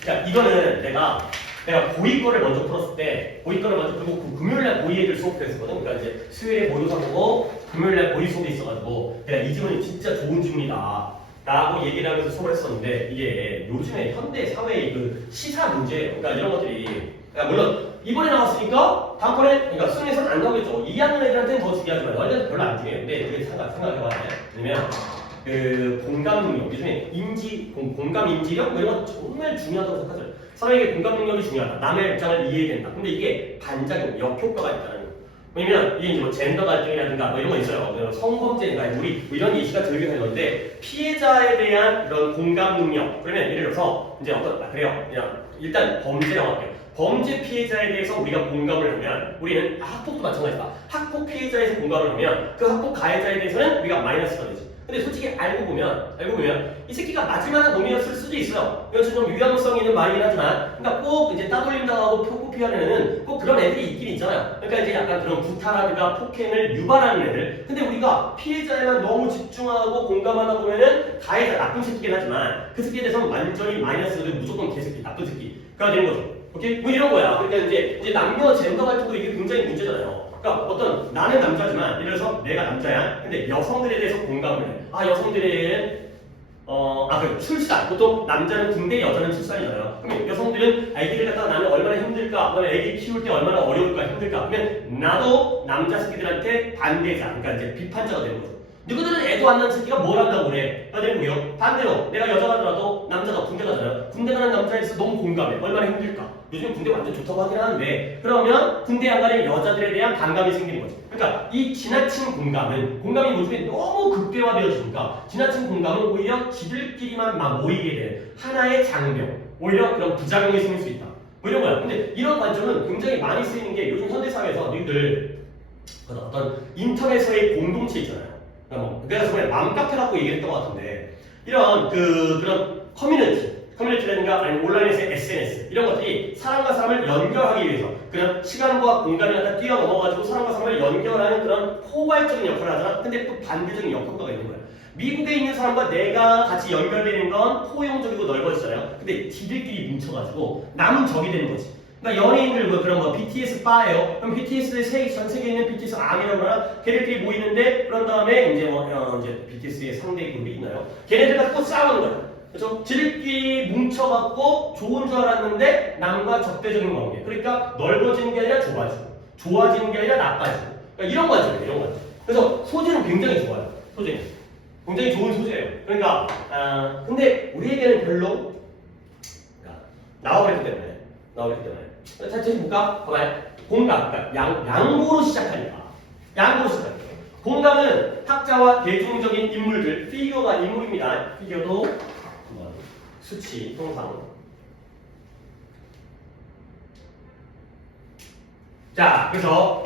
그러니까 이거는 내가 고2 거를 먼저 풀었을 때 고2 거를 먼저 풀고 그 금요일날 고2 애들 수업을 했었거든. 그러니까 이제 수요일에 모의고사 보고 금요일날 고2 수업이 있어가지고 내가 이 질문이 진짜 좋은 질문이다 라고 얘기를 하면서 수업을 했었는데 이게 요즘에 현대 사회의 그 시사 문제예요. 그러니까 이런 것들이 그러니까 물론 이번에 나왔으니까 다음번에 그러니까 수능에서는 안 나오겠죠. 이해하는 애들한테는 더 중요하지만 너희들은 별로 안 중요해요. 근데 그게 생각해봐야 돼. 왜냐면 그 공감 능력, 요즘에 공감 인지력 뭐 이런 거 정말 중요하다고 생각하죠. 사람에게 공감 능력이 중요하다. 남의 입장을 이해해야 된다. 근데 이게 반작용, 역효과가 있다는 거예요. 왜냐면 이게 이제 뭐 젠더 갈등이라든가 뭐 이런 거 있어요. 성범죄인가 우리 뭐 이런 이슈가 들게 되는 건데 피해자에 대한 그런 공감 능력. 그러면 예를 들어서 이제 그래요. 그냥 일단 범죄라고 할게요. 범죄 피해자에 대해서 우리가 공감을 하면 우리는 학폭도 마찬가지다. 학폭 피해자에서 공감을 하면 그 학폭 가해자에 대해서는 우리가 마이너스가 되지. 근데 솔직히 알고 보면 이 새끼가 마지막에 놈이었을 수도 있어요. 이건 좀 유연성 있는 말이긴 하지만, 그러니까 꼭 이제 따돌림 당하고 폭피하는 애는 꼭 그런 애들이 있긴 있잖아요. 그러니까 이제 약간 그런 구타라든가 폭행을 유발하는 애들. 근데 우리가 피해자에만 너무 집중하고 공감하다 보면은 가해자 나쁜 새끼긴 하지만 그 새끼에 대해서는 완전히 마이너스를 무조건 개새끼, 나쁜 새끼가 되는 거죠. 오케이? 뭐 이런 거야. 그러니까 이제 남녀 젠더 갈등도 이게 굉장히 문제잖아요. 그러니까 어떤 나는 남자지만 예를 들어서 내가 남자야. 근데 여성들에 대해서 공감을 해. 여성들은 출산. 보통 남자는 군대, 여자는 출산이잖아요. 그러면 여성들은 아기를 갖다가 나면 얼마나 힘들까? 그다음에 아기 키울 때 얼마나 어려울까? 힘들까? 그러면 나도 남자 새끼들한테 반대자, 그러니까 이제 비판자가 되는 거죠. 누구들은 애도 안 낳은 새끼가 뭘 한다고 그래? 뭐요? 반대로 내가 여자가더라도 남자가 군대 가잖아요. 군대 가는 남자에 대해서 너무 공감해. 얼마나 힘들까? 요즘 군대 완전 좋다고 하긴 하는데 그러면 군대 안 가는 여자들에 대한 반감이 생기는 거죠. 그러니까 이 지나친 공감이 요즘에 너무 극대화되어지니까 지나친 공감은 오히려 지들끼리만 막 모이게 된 하나의 장벽, 오히려 그런 부작용이 생길 수 있다. 뭐 이런 거야. 근데 이런 관점은 굉장히 많이 쓰이는 게 요즘 현대사회에서 너희들 어떤 인터넷의 공동체 있잖아요. 내가 저번에 맘카페라고 얘기를 했던 것 같은데 이런 그런 커뮤니티라든가 아니면 온라인에서의 SNS 이런 것들이 사람과 사람을 연결하기 위해서 그런 시간과 공간을 갖다 뛰어넘어가지고 사람과 사람을 연결하는 그런 포괄적인 역할을 하잖아. 근데 또 반대적인 역효과가 있는 거야. 미국에 있는 사람과 내가 같이 연결되는 건 포용적이고 넓어지잖아요. 근데 지들끼리 뭉쳐가지고 남은 적이 되는 거지. 그러니까 연예인들 그런 BTS 바예요. 그럼 BTS의 전 세계에 있는 BTS 아미라고 그러나 걔네들이 모이는데 그런 다음에 이제 이제 BTS의 상대 그룹이 있나요? 걔네들 갖고 싸우는 거야. 그래서 지들끼리 뭉쳐갖고 좋은 줄 알았는데 남과 적대적인 관계. 그러니까 넓어지는 게 아니라 좋아지는 게 아니라 나빠지고. 그러니까 이런 관점이에요. 이런 관점. 그래서 소재는 굉장히 좋아요. 소재는 굉장히 좋은 소재예요. 그러니까 근데 우리에게는 별로 나와버렸기 때문에. 다시 볼까? 봐봐요. 공감, 그러니까 양보로 시작하니까. 양보로 시작할게요. 공감은 학자와 대중적인 인물들, 피규어가 인물입니다. 피규어도 수치, 통상. 자, 그래서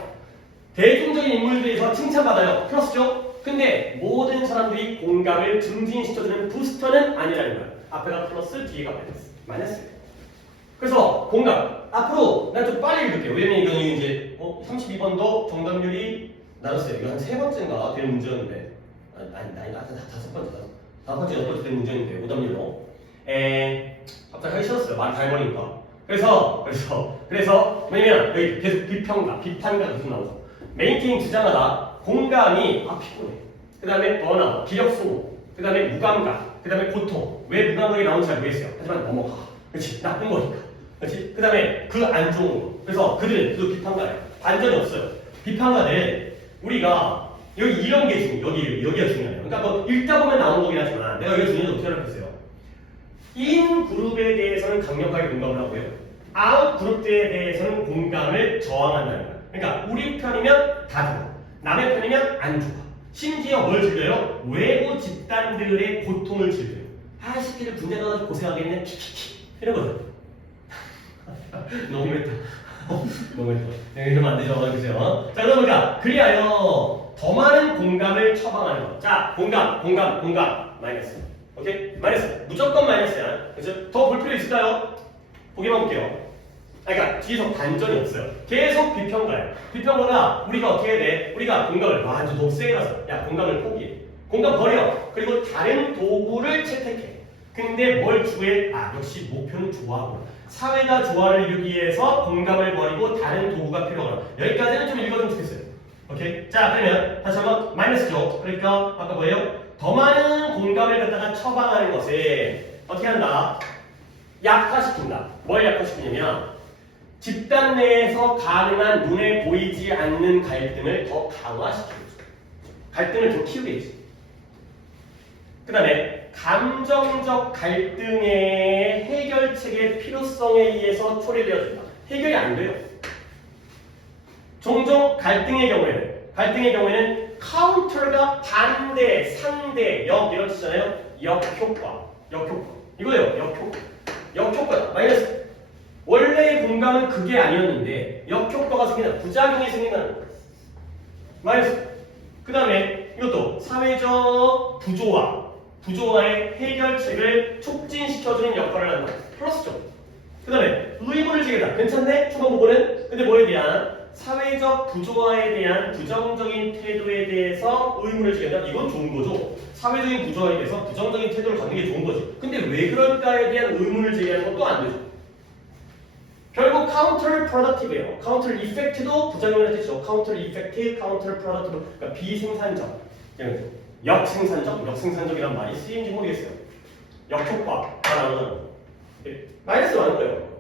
대중적인 인물들에서 칭찬받아요. 플러스죠? 근데 모든 사람들이 공감을 증진시켜주는 부스터는 아니라는 거야. 앞에가 플러스, 뒤에가 마이너스. 마이너스. 그래서 공감. 앞으로 난 좀 빨리 읽을게요. 왜냐면 이거는 이제 32번도 정답률이 나눴어요. 이거 한 세 번째인가 되는 문제였는데. 아니, 다섯 번째, 여섯 번째 되는 문제였는데, 오답률로. 갑자기 하기 싫었어요. 말 다 해버리니까. 그래서, 왜냐면 여기 계속 비판가 계속 나오죠. 메인테인 주장하다, 공감이, 피곤해. 그 다음에 번아웃, 기력 소모, 그 다음에 무감각, 그 다음에 고통. 왜 무감각이 나오는지 잘 모르겠어요. 하지만 넘어가. 그렇지, 나쁜 거니까. 그렇지? 그 다음에 그 안 좋은 거. 그래서 그들은 계속 비판가예요. 반전이 없어요. 비판가는 우리가 여기 이런 게 여기가 중요해요. 그러니까 뭐 읽다 보면 나오는 거긴 하지만 내가 여기 중요해서 어떻게 생각했어요? 인 그룹에 대해서는 강력하게 공감을 하고요. 아웃 그룹들에 대해서는 공감을 저항한다는 거예요. 그러니까 우리 편이면 다 좋아. 남의 편이면 안 좋아. 심지어 뭘 즐겨요? 외부 집단들의 고통을 즐겨요. 새끼들 군대 가서 고생하겠네. 키키키. 이런 거죠. 너무 했다. 너무 했다. 이러면 안 되죠. 그죠? 자, 그러니까 그리하여 더 많은 공감을 처방하는 것. 자, 공감. 마이너스. 오케이? 마이너스. 무조건 마이너스야. 그죠? 더 볼 필요 있을까요? 보기만 볼게요. 그러니까 뒤에서 반전이 없어요. 계속 비평가예요. 비평가가 우리가 어떻게 해야 돼? 우리가 공감을 완전 너무 세게 나서 야, 공감을 포기해. 공감 버려. 그리고 다른 도구를 채택해. 근데 뭘 추구해? 역시 목표는 조화구나. 사회가 조화를 이루기 위해서 공감을 버리고 다른 도구가 필요하구나. 여기까지는 좀 읽어주면 좋겠어요. 오케이? 자, 그러면 다시 한번 마이너스죠. 그러니까 아까 뭐예요? 더 많은 공감을 갖다가 처방하는 것을 어떻게 한다? 약화시킨다. 뭘 약화시키냐면 집단 내에서 가능한 눈에 보이지 않는 갈등을 더 강화시키죠. 갈등을 더 키우겠지. 그 다음에 감정적 갈등의 해결책의 필요성에 의해서 초래되어진다. 해결이 안 돼요. 종종 갈등의 경우에는 카운터가 반대, 상대, 이런 뜻이잖아요. 역효과. 이거예요. 역효과다. 마이너스. 원래의 공감은 그게 아니었는데 역효과가 생긴다. 부작용이 생긴다는 거예요. 마이너스. 그 다음에 이것도 사회적 부조화의 해결책을 촉진시켜주는 역할을 한다. 플러스죠. 그 다음에 의문을 제기한다. 괜찮네? 초반 부분은. 근데 뭐에 대한 사회적 부조화에 대한 부정적인 태도에 대해서 의문을 제기한다. 이건 좋은 거죠. 사회적인 부조화에 대해서 부정적인 태도를 갖는 게 좋은 거지. 근데 왜 그럴까에 대한 의문을 제기하는 것도 안 되죠. 결국 counter productive예요. counter effect도 부작용을 뜻이죠. counter effective, counter productive. 그러니까 비생산적, 역생산적이란 말이 쓰인지 모르겠어요. 역효과가 나오는 마이너스 많은 거예요.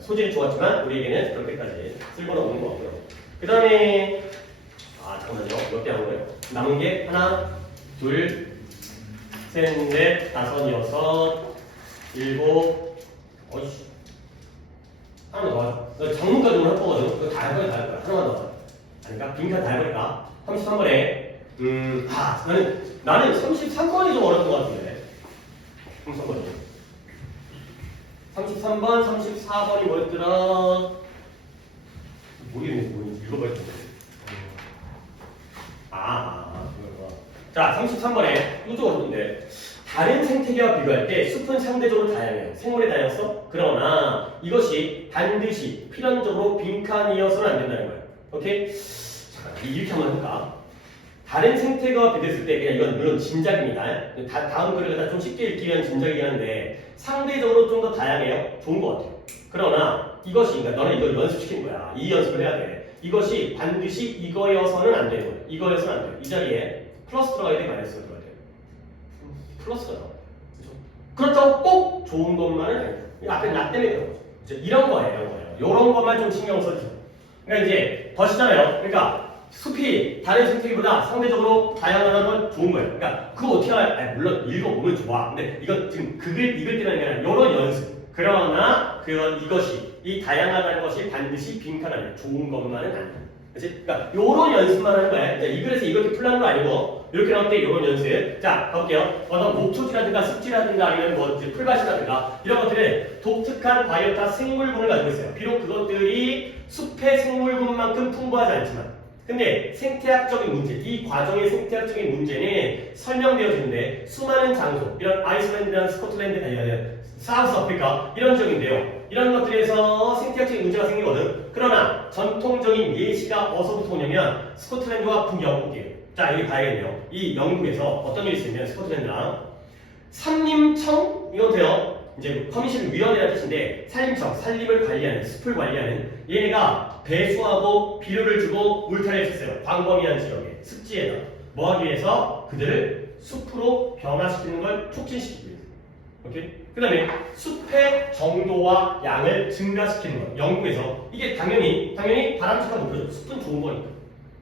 소질이 좋았지만 우리에게는 그렇게까지 쓸모는 없는 것 같고요. 그 다음에 잠깐만요. 몇 개 하는 거예요? 남은 게 하나, 둘, 셋, 넷, 다섯, 여섯, 일곱, 어이씨. 하나 더 하자. 장문까지 오늘 할 거거든. 그거 다 할 거야. 하나만 더 하자. 아니까 빈칸 다 해버릴까? 33번에 나는 33번이 좀 어려운 것 같은데. 33번, 34번이 뭐였더라? 모르겠네. 읽어봐야 돼. 자, 33번에 이거 좀 어려운데. 다른 생태계와 비교할 때 숲은 상대적으로 다양해요. 생물의 다양성. 그러나 이것이 반드시 필연적으로 빈칸이어서는 안 된다는 거예요. 오케이? 잠깐 이렇게 한번 해볼까? 다른 생태계와 비교했을 때 그냥 이건 물론 짐작입니다. 다음 글을 갖다 좀 쉽게 읽기 위한 짐작이긴 한데 상대적으로 좀 더 다양해요. 좋은 것 같아요. 그러나 이것이 그러니까 너는 이걸 연습시킨 거야. 이 연습을 해야 돼. 이것이 반드시 이거여서는 안 되는 거예요. 이거여서는 안 돼요. 이 자리에 플러스 들어가야 돼, 마이너스 들어가야 돼. 플러스가 나와. 그렇다고 꼭 좋은 것만은 아니에요. 앞에 나 때문에 그런 거죠. 이런 거예요. 이런 것만 좀 신경 써주세요. 그러니까 이제 더시잖아요. 그러니까 숲이 다른 생태계보다 상대적으로 다양한 건 좋은 거예요. 그러니까 그거 어떻게 알아요? 물론 읽어보면 좋아. 근데 이건 지금 읽을 때는 아니라 이런 연습. 그러나 이것이 이 다양하다는 것이 반드시 빈칸 안에 좋은 것만은 아니다. 그렇지? 그러니까 요런 연습만 하는 거야. 이 글에서 이렇게 풀라는 거 아니고 이렇게 나올 때 요런 연습. 자, 가볼게요. 어떤 목초지라든가 습지라든가 아니면 뭐 이제 풀밭이라든가 이런 것들은 독특한 바이오타 생물군을 가지고 있어요. 비록 그것들이 숲의 생물군만큼 풍부하지 않지만 근데 생태학적인 문제, 이 과정의 생태학적인 문제는 설명되어지는데 수많은 장소, 이런 아이슬란드나 스코틀랜드, 아니 사우스 아프리카 이런 지역인데요. 이런 것들에서 생태학적인 문제가 생기거든. 그러나 전통적인 예시가 어디서부터 오냐면 스코틀랜드와 북영국이에요. 자, 여기 봐야겠네요. 이 영국에서 어떤 일이 있으면 스코틀랜드랑 산림청 이거 돼요. 이제 커미션 위원회라는 뜻인데 산림청, 산림을 관리하는, 숲을 관리하는 얘네가 배수하고 비료를 주고 울타리를 쳤어요. 광범위한 지역에, 습지에다 뭐 하기 위해서 그들을 숲으로 변화시키는 걸 촉진시키기 위해서. 오케이? 그 다음에 숲의 정도와 양을 증가시키는 것. 영국에서 이게 당연히 바람직한 목표죠. 숲은 좋은 거니까.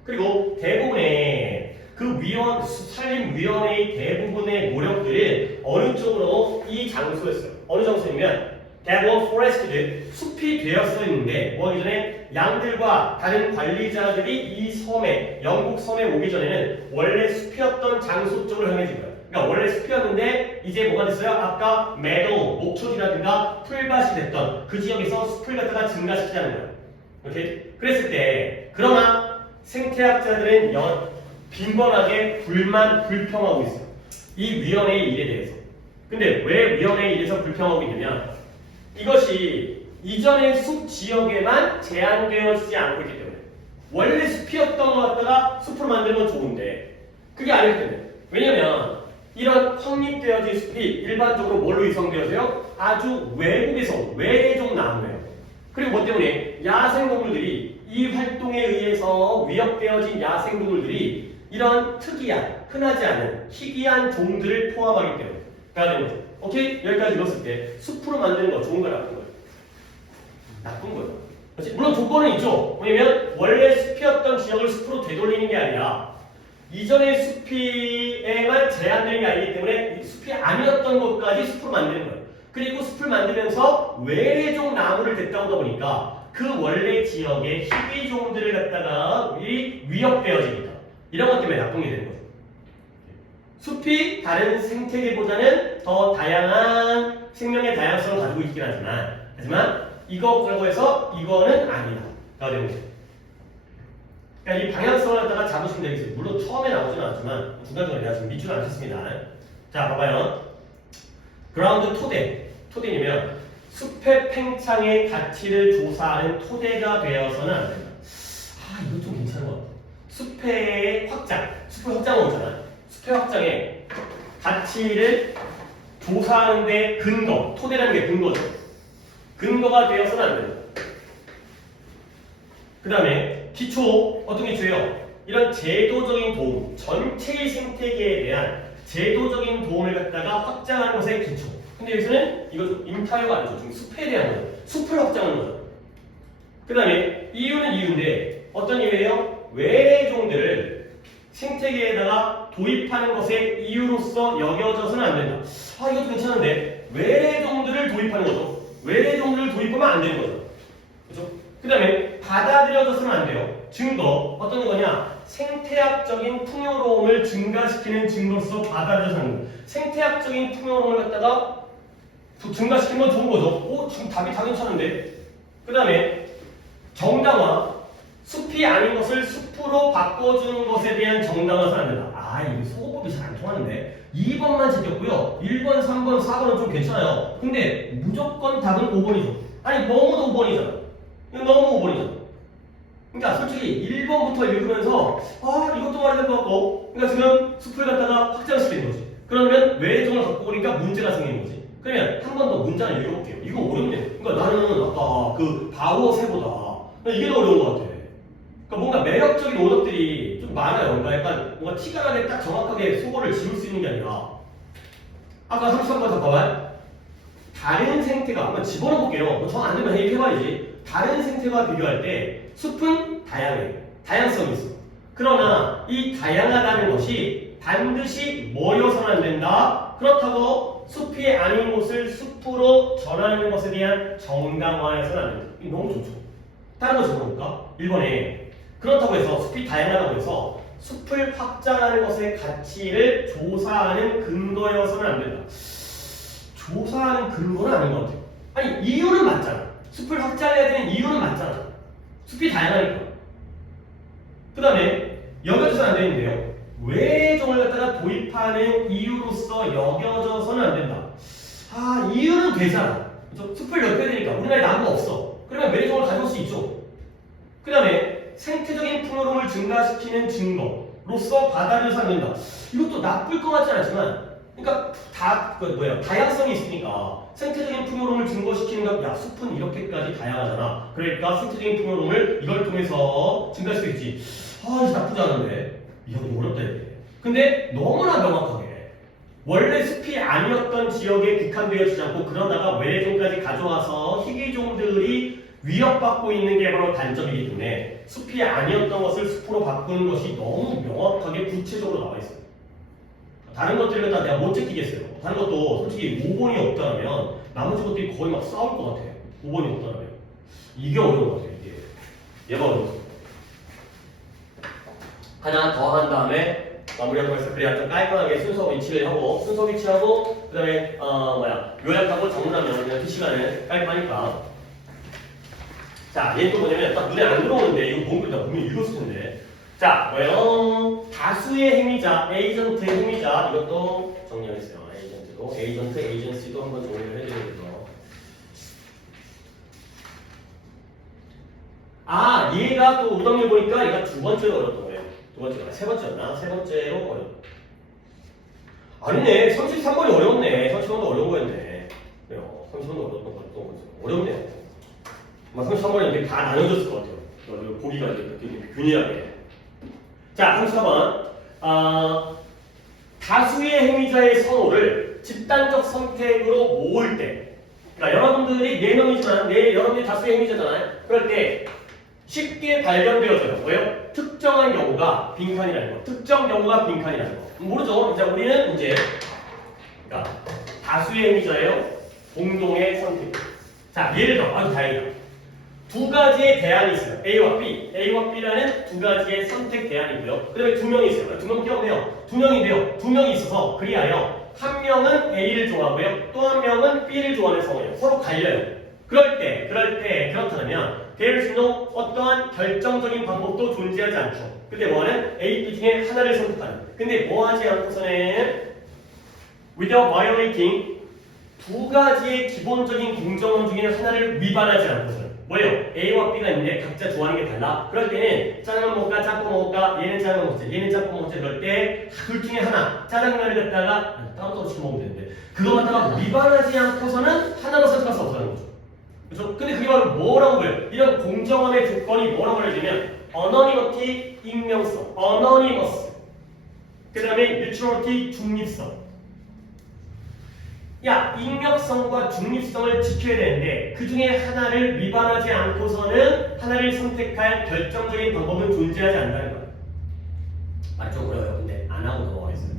그리고 대부분의 그 산림위원회의 대부분의 노력들이 어느 쪽으로 이 장소였어요. 어느 장소냐면 대부분 포레스트들 숲이 되었어 있는데 뭐 이전에 양들과 다른 관리자들이 이 섬에 영국 섬에 오기 전에는 원래 숲이었던 장소 쪽으로 향해진 거예요. 그러니까 원래 숲이었는데 이제 뭐가 됐어요? 아까 매도, 목초지라든가 풀밭이 됐던 그 지역에서 숲을 갖다가 증가시키자는 거예요. 오케이? 그랬을 때 그러나 생태학자들은 빈번하게 불평하고 있어요. 이 위원회의 일에 대해서. 근데 왜 위원회의 일에서 불평하고 있냐면 이것이 이전의 숲 지역에만 제한되어지지 않고 있기 때문에 원래 숲이었던 것 갖다가 숲으로 만드는 건 좋은데 그게 아니기 때문에 왜냐면 이런 확립되어진 숲이 일반적으로 뭘로 이성되어서요? 아주 외국에서 외래종 나무예요. 그리고 뭐 때문에 야생동물들이 이 활동에 의해서 위협되어진 야생동물들이 이런 특이한, 흔하지 않은 희귀한 종들을 포함하기 때문에 가야 되는 거죠. 오케이? 여기까지 읽었을 때 숲으로 만드는 거 좋은 거야, 나쁜 거야? 나쁜 거예요. 그렇지? 물론 조건은 있죠. 왜냐면 원래 숲이었던 지역을 숲으로 되돌리는 게 아니라 이전의 숲에만 제한되는 게 아니기 때문에 이 숲이 아니었던 곳까지 숲으로 만드는 거예요. 그리고 숲을 만들면서 외래종 나무를 댔다 보니까 그 원래 지역의 희귀종들을 갖다가 위협되어지니까 이런 것 때문에 나쁜 게 되는 거죠. 숲이 다른 생태계보다는 더 다양한 생명의 다양성을 가지고 있긴 하지만 이거라고 해서 이거는 아니다가 되는 거죠. 그러니까 이 방향성을 갖다가 잡으시면 되겠어요. 물론 처음에 나오지는 않지만 중간중간에 내가 지금 밑줄을 안 쳤습니다. 자, 봐봐요. 그라운드 토대이면 숲의 팽창의 가치를 조사하는 토대가 되어서는 안 된다. 아, 이거 좀 괜찮은 것 같아. 숲의 확장은 오잖아. 숲의 확장의 가치를 조사하는 데 토대라는 게 근거죠. 근거가 되어서는 안 된다. 그 다음에 기초, 어떤 기초예요? 이런 제도적인 도움, 전체의 생태계에 대한 제도적인 도움을 갖다가 확장하는 것의 기초. 근데 여기서는 이거 인타이어가 아니죠. 지금 숲에 대한 거죠. 숲을 확장하는 거죠. 그 다음에 이유는 이유인데 어떤 이유예요? 외래종들을 생태계에다가 도입하는 것의 이유로서 여겨져서는 안 된다. 아, 이것도 괜찮은데 외래종들을 도입하는 거죠. 외래종들을 도입하면 안 되는 거죠. 그렇죠? 그 다음에 받아들여져서는 안 돼요. 증거, 어떤 거냐? 생태학적인 풍요로움을 증가시키는 증거로서 받아들여서 하는 거예요. 생태학적인 풍요로움을 갖다가 증가시키는 건 좋은 거죠. 지금 답이 다 괜찮은데. 그 다음에 정당화, 숲이 아닌 것을 숲으로 바꿔주는 것에 대한 정당화는 안 된다. 아, 이거 소호법이 잘 안 통하는데 2번만 챙겼고요. 1번, 3번, 4번은 좀 괜찮아요. 근데 무조건 답은 5번이죠. 아니, 너무 5번이잖아. 이거 너무 5번이잖아. 그러니까 솔직히 1번부터 읽으면서 이것도 말해야 될 것 같고 그러니까 지금 숲을 갖다가 확장시키는 거지. 그러면 외래종을 갖고 오니까 문제가 생기는 거지. 그러면 한 번 더 문장을 읽어볼게요. 이거 어렵네. 그러니까 나는 아까 그 바오새보다 이게 더 어려운 것 같아. 그러니까 뭔가 매력적인 오답들이 좀 많아요. 그러니까 약간 뭔가 티가 나게 딱 정확하게 소거를 지울 수 있는 게 아니라 아까 33번 잠깐만 다른 생태가 한번 집어넣어볼게요. 뭐 정 안 되면 해봐야지. 다른 생태와 비교할 때 숲은 다양해. 다양성이 있어. 그러나 이 다양하다는 것이 반드시 모여서는 안 된다. 그렇다고 숲이 아닌 곳을 숲으로 전하는 것에 대한 정당화해서는 안 된다. 이거 너무 좋죠. 다른 거 적어볼까? 1번에 그렇다고 해서 숲이 다양하다고 해서 숲을 확장하는 것의 가치를 조사하는 근거여서는 안 된다. 조사하는 근거는 아닌 것 같아요. 아니 이유는 맞잖아. 숲을 확장해야 되는 이유는 맞잖아. 숲이 다양하니까. 그 다음에 여겨져서는 안 되는데요. 외종을 갖다가 도입하는 이유로서 여겨져서는 안 된다. 아 이유는 되잖아. 그렇죠? 숲을 넓혀야 되니까 우리나라에 나무가 없어. 그러면 외종을 가져올 수 있죠. 그 다음에 생태적인 풍요로움을 증가시키는 증거로서 받아들여서 안 된다. 이것도 나쁠 것 같지 않지만 그러니까 다양성이 있으니까 생태적인 풍요로움을 증거시키는 것, 야 숲은 이렇게까지 다양하잖아. 그러니까 생태적인 풍요로움을 이걸 통해서 증가시킬 수 있지. 아 이거 나쁘지 않은데 이거 어렵다 이게. 근데 너무나 명확하게 원래 숲이 아니었던 지역에 국한되어지지 않고 그러다가 외래종까지 가져와서 희귀종들이 위협받고 있는 게 바로 단점이기 때문에 숲이 아니었던 것을 숲으로 바꾸는 것이 너무 명확하게 구체적으로 나와 있어요. 다른 것들을 다 내가 못 제끼겠어요. 다른 것도 솔직히 5번이 없다면 나머지 것들이 거의 막 싸울 것 같아. 5번이 없다면 이게 어려운 것 같아요. 이게 얘가 어려워. 하나 더 한 다음에 마무리하고 해서 그래야 좀 깔끔하게 순서 위치하고 그 다음에 요약하고 정리하면 그냥 2시간은 깔끔하니까. 자, 얘는 또 뭐냐면 딱 눈에 안 들어오는데 이거 뭔 글자 분명히 읽었을 텐데. 자, 뭐예요? 다수의 행위자, 에이전트 행위자 이것도 정리하겠어요. 에이전트도, 에이전트, 에이전시도 한번 정리를 해드리면서. 아, 얘가 또 오답률 보니까 얘가 두 번째로 어렸던 거예요. 두 번째가 세 번째였나? 세 번째로 어려워. 아니네, 33번이 어려웠네. 33번도 어려운 거였네. 그래요. 33번도 어려웠던 거였던 거죠. 어렵네요. 아마 33번이 이렇게 다 나눠졌을 것 같아요. 보기가 이렇게 균일하게. 자, 34번. 다수의 행위자의 선호를 집단적 선택으로 모을 때. 그러니까 여러분들이 4명이지만, 여러분들이 다수의 행위자잖아요. 그럴 때 쉽게 발견되어져요. 뭐예요? 특정한 경우가 빈칸이라는 거. 특정 경우가 빈칸이라는 거. 모르죠? 이제 우리는 이제, 그러니까 다수의 행위자예요. 공동의 선택. 자, 예를 들어, 아주 다행이다. 두 가지의 대안이 있어요. A와 B. A와 B라는 두 가지의 선택 대안이고요. 그 다음에 두 명이 있어요. 두 명 끼워내요. 두 명인데요. 두 명이 있어서 그리하여 한 명은 A를 좋아하고요. 또 한 명은 B를 좋아하는 상황이에요. 서로 갈려요. 그럴 때 그렇다면 there is no 어떠한 결정적인 방법도 존재하지 않죠. 근데 뭐하는? A, B 중에 하나를 선택하는. 근데 뭐하지 않고서는 without violating 두 가지의 기본적인 공정원 중에 하나를 위반하지 않고서는 뭐예요? A와 B가 있는데 각자 좋아하는 게 달라. 그럴 때는 짜장면 먹을까 짬뽕 먹을까 얘는 짜장면 먹자 얘는 짬뽕 먹자 그럴 때 둘 중에 하나 짜장면을 갖다가 따로따로 시켜 먹으면 되는데 그거 갖다가 위반하지 않고서는 하나로 선택할 수 없다는 거죠. 그렇죠? 근데 그게 바로 뭐라고 해요? 이런 공정원의 조건이 뭐라고 해야되면 anonymity 익명성 anonymous 그 다음에 neutrality 중립성. 야, 익명성과 중립성을 지켜야 되는데 그 중에 하나를 위반하지 않고서는 하나를 선택할 결정적인 방법은 존재하지 않는다는 거예요. 말이 좀 어려워요. 근데 안 하고 넘어가겠어요.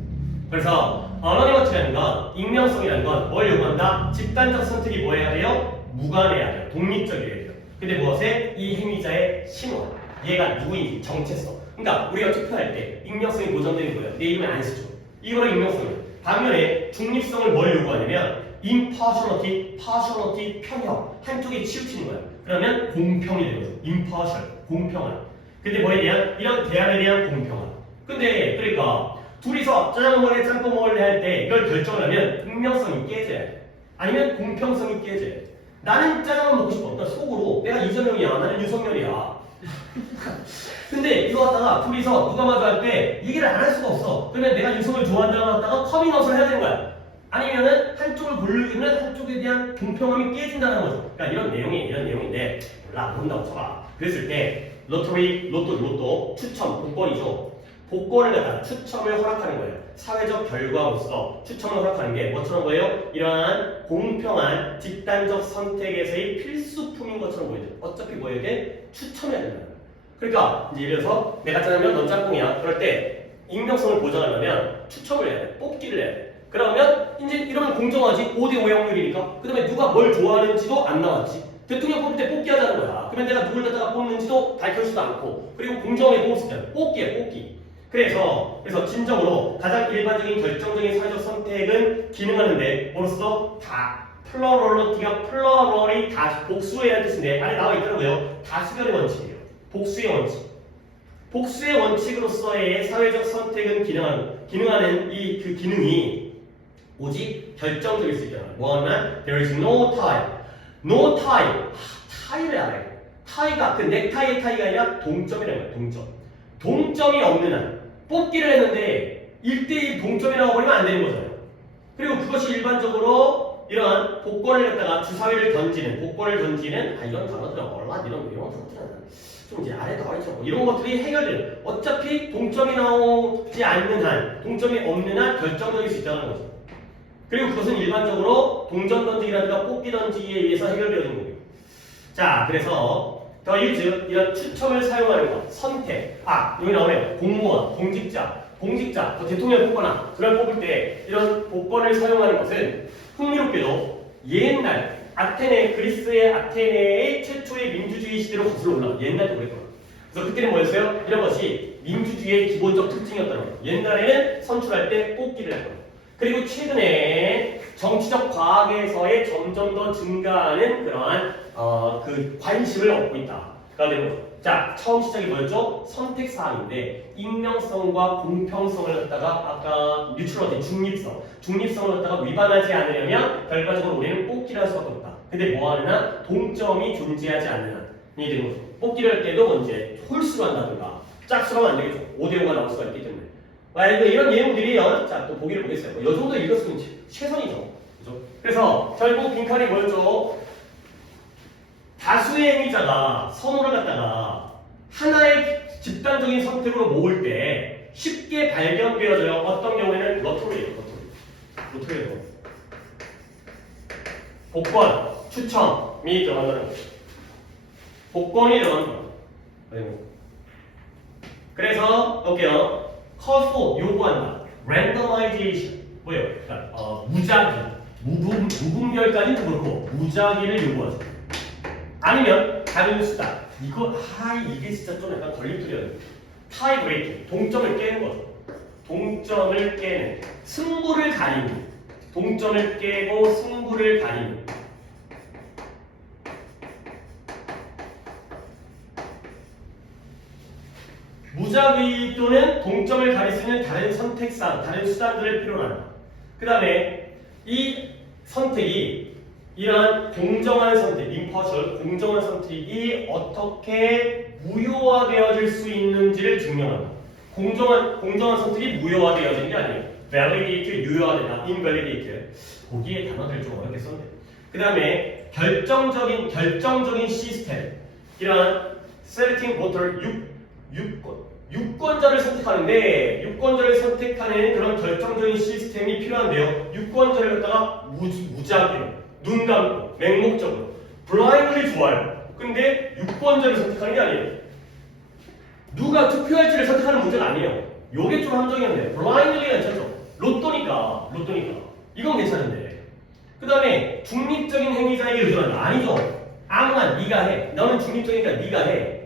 그래서 어너니머티라는 건 익명성이라는 건 뭘 요구한다? 집단적 선택이 뭐 해야 돼요? 무관해야 돼요. 독립적이어야 돼요. 근데 무엇에? 이 행위자의 신원, 얘가 누구인지 정체성. 그러니까 우리가 투표할 때 익명성이 보장되는 거예요. 내 이름을 안 쓰죠. 이거는 익명성이에요. 반면에 중립성을 뭘 요구하냐면 impartiality, partiality, 편협 한쪽에 치우치는 거야. 그러면 공평이 되는 거죠. impartial, 공평한. 근데 뭐에 대한? 이런 대안에 대한 공평한. 근데 그러니까 둘이서 짜장면 먹을래 짬뽕 먹을래 할 때 이걸 결정을 하면 익명성이 깨져야 돼. 아니면 공평성이 깨져야 돼. 나는 짜장면 먹고 싶어. 그러니까 속으로 내가 이재명이야 나는 윤석열이야. 근데 이거 갖다가 둘이서 누가 마저 할 때 얘기를 안 할 수가 없어. 그러면 내가 윤석을 좋아한다고 하다가 커밍아웃을 해야 되는 거야. 아니면은 한쪽을 고르면 한쪽에 대한 공평함이 깨진다는 거죠. 그러니까 이런 내용인데 몰라 모른다고 쳐봐. 그랬을 때 로또 추첨 복권이죠. 복권을 갖다가 추첨을 허락하는 거예요. 사회적 결과로서 추첨을 허락하는 게 뭐처럼 보여요? 이러한 공평한 집단적 선택에서의 필수품인 것처럼 보이죠. 어차피 뭐예요? 추첨해야 된다. 그러니까 이제 예를 들어서 내가 짜장면 넌 짬뽕이야. 그럴 때 익명성을 보장하려면 추첨을 해야 돼. 뽑기를 해야 돼. 그러면 이제 이러면 공정하지. 5대5 확률이니까. 그 다음에 누가 뭘 좋아하는지도 안 나왔지. 대통령 뽑을 때 뽑기 하자는 거야. 그러면 내가 누굴 갖다가 뽑는지도 밝혀지지도 않고 그리고 공정하게 뽑을 수 있잖아. 뽑기야 뽑기. 그래서 진정으로 가장 일반적인 결정적인 사회적 선택은 기능하는데 뭐로써 다 플러럴이 다 복수의 뜻인데 안에 나와 있더라고요. 다수결의 원칙이에요. 복수의 원칙. 복수의 원칙으로서의 사회적 선택은 기능하는 이 그 기능이 오직 결정적일 수 있잖아. 뭐냐면 there is no tie. no tie. 타이를 알아요. 타이가 그 넥타이의 타이가 아니라 동점이라는 거야. 동점. 동점이 없는 한 뽑기를 했는데 1대1 동점이 나와버리면 안 되는 거잖아요. 그리고 그것이 일반적으로 이러한 복권을 갖다가 주사위를 던지는 복권을 던지는 이런 단어들은 얼마 이런 단어들은 좀 이제 아래 나와 있죠. 이런 것들이 해결돼요. 어차피 동점이 나오지 않는 한 동점이 없는 한 결정적일 수 있다는 거죠. 그리고 그것은 일반적으로 동전 던지기라든가 뽑기 던지기에 의해서 해결되어지는 거예요. 자, 그래서 더 유즈 이런 추첨을 사용하는 것, 선택. 여기 나오네요. 공무원, 공직자, 뭐 대통령 뽑거나 그걸 뽑을 때 이런 복권을 사용하는 것은 흥미롭게도 옛날 그리스의 아테네의 최초의 민주주의 시대로 거슬러 올라가. 옛날도 그랬거든요. 그래서 그때는 뭐였어요? 이런 것이 민주주의의 기본적 특징이었다는 거예요. 옛날에는 선출할 때 뽑기를 했거든요. 그리고 최근에 정치적 과학에서의 점점 더 증가하는 그러한 그 관심을 얻고 있다가 되는 거죠. 자, 처음 시작이 뭐였죠? 선택 사항인데 익명성과 공평성을 갖다가 아까 뉴트럴티 중립성을 갖다가 위반하지 않으려면 결과적으로 우리는 뽑기를 할 수밖에 없다. 근데 뭐 하느냐? 동점이 존재하지 않는 한이 되는 거죠. 뽑기를 할 때도 이제 홀수로 한다든가 짝수로 하면 안 되겠죠. 5대5가 나올 수가 있기 때문에. 이런 예문들이요. 자, 또 보기를 보겠어요. 이 정도 읽었으면 최선이죠. 그죠? 그래서 결국 빈칸이 뭐였죠? 다수의 행위자가 선호를 갖다가 하나의 집단적인 선택으로 모을 때 쉽게 발견되어져요. 어떤 경우에는 로터리예요. 로터리예요. 복권, 추첨이 들어간다는 거죠. 복권이 들어가는 거예요. 그래서 볼게요. 커서 요구한다. randomization 뭐예요? 그러니까 무작위, 무분별까지는 그렇고 무작위를 요구하죠. 아니면 다른 수단. 이게 진짜 좀 약간 걸림돌이에요. 타이 브레이킹, 동점을 깨는 거죠. 동점을 깨는, 승부를 가리는, 동점을 깨고 승부를 가리는. 무작위 또는 동점을 가릴 수 있는 다른 선택상, 다른 수단들을 필요로 한다. 그 다음에 이 선택이 이러한 공정한 선택, impartial, 공정한 선택이 어떻게 무효화되어질 수 있는지를 증명한다. 공정한 선택이 무효화되어지는 게 아니에요. validate, 유효화되다, invalidate. 거기에 단어들을 좀 어렵게 썼네. 그 다음에 결정적인 시스템, 이러한 selecting voter, 유권자를 선택하는데 유권자를 선택하는 그런 결정적인 시스템이 필요한데요. 유권자를 갖다가 무작위로 눈 감고 맹목적으로 블라인드리 좋아요. 근데 유권자를 선택하는 게 아니에요. 누가 투표할지를 선택하는 문제가 아니에요. 요게 좀 함정이었네요. 블라인드리가 괜찮죠. 로또니까 이건 괜찮은데 그 다음에 중립적인 행위자에게 의존한다. 아니죠. 아무나 네가 해. 너는 중립적이니까 네가 해.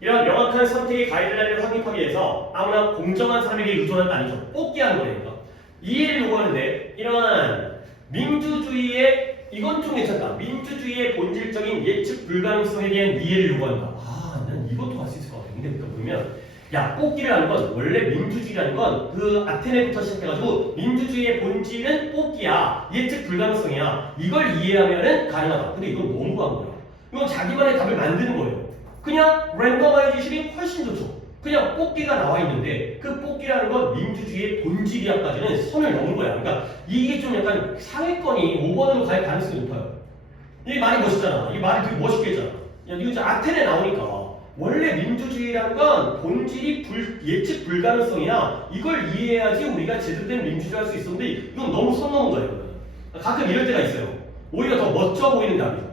이런 명확한 선택의 가이드라인을 확립하기 위해서 아무나 공정한 사람에게 의존한다. 아니죠. 뽑기하는 거니까 이해를 요구하는데 이러한 민주주의의 이건 좀 괜찮다. 민주주의의 본질적인 예측 불가능성에 대한 이해를 요구한다. 난 이것도 할 수 있을 것 같아. 근데 보면 뽑기를 하는 건 원래 민주주의라는 건 그 아테네부터 시작해가지고 민주주의의 본질은 뽑기야. 예측 불가능성이야. 이걸 이해하면은 가능하다. 근데 이건 너무 과한 거야. 이건 자기만의 답을 만드는 거예요. 그냥 랜더마이제이션이 훨씬 좋죠. 그냥 뽑기가 나와 있는데 그 뽑기라는 건 민주주의의 본질이야까지는 선을 넘은 거야. 그러니까 이게 좀 약간 상위권이 5번으로 갈 가능성이 높아요. 이게 말이 멋있잖아. 이게 말이 되게 멋있게 했잖아. 이거 이제 아테네 나오니까 원래 민주주의라는 건 본질이 예측 불가능성이야. 이걸 이해해야지 우리가 제대로 된 민주주의 할 수 있었는데 이건 너무 선 넘은 거예요. 가끔 이럴 때가 있어요. 오히려 더 멋져 보이는 답이죠.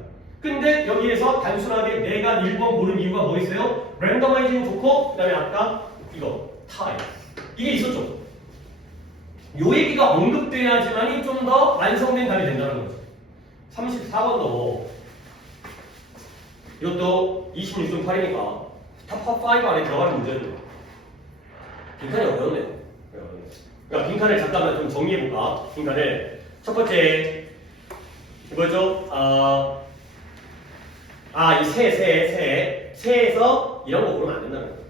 근데 여기에서 단순하게 내가 1번 고른 이유가 뭐 있어요? 랜더마이징 좋고 그 다음에 아까 이거 타입 이게 있었죠. 요 얘기가 언급돼야지만이 좀 더 완성된 답이 된다는 거죠. 34번도 이것도 26.8이니까 탑5 안에 들어가는 문제는 빈칸이 어렵네요. 그러니까 빈칸을 잠깐만 좀 정리해볼까? 빈칸을 첫 번째 이거죠? 이 새에서 이런 거 고르면 안 된다는 거죠.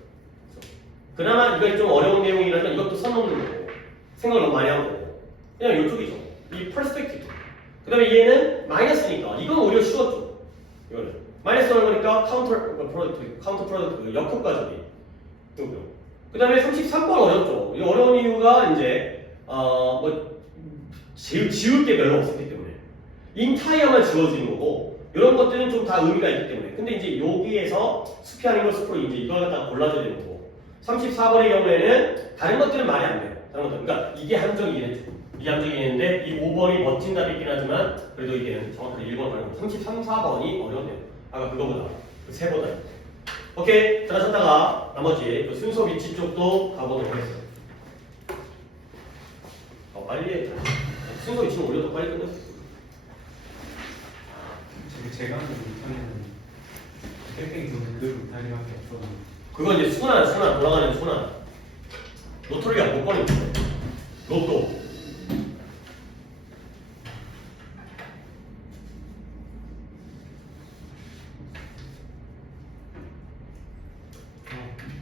그나마 이거 좀 어려운 내용이라면 이것도 선 넘는 거고 생각을 너무 많이 한 거고 그냥 이쪽이죠. 이 퍼스펙티브. 그 다음에 얘는 마이너스니까 이건 오히려 쉬웠죠. 이거는 마이너스 얼마니까 카운터 프로덕트 역효과적인 이거고요. 그 다음에 33번 어렵죠. 이 어려운 이유가 이제 지울 게 별로 없었기 때문에 인타이어만 지워지는 거고 이런 것들은 좀 다 의미가 있기 때문에 근데 이제 여기에서 숲이 아닌 걸 숲으로 이제 이걸 갖다가 골라줘야 되는 거고 34번의 경우에는 다른 것들은 말이 안 돼요. 다른 것들 그러니까 이게 함정이긴 했죠. 이게 함정이긴 했는데 이 5번이 멋진 답이긴 하지만 그래도 이게 정확하게 1번 가는 33, 4번이 어렵네요. 아까 그거보다 그 3보다 오케이 잘하셨다가 나머지 그 순서 위치 쪽도 가보도록 하겠습니다. 빨리 해. 순서 위치는 올려도 빨리 끝냈어. 제가 하는 못하는 땡땡이 늘 못하기밖에 없어서 그건 이제 순환 돌아가는 순환. 로터리가 못 꺼내는 거예요. 로또.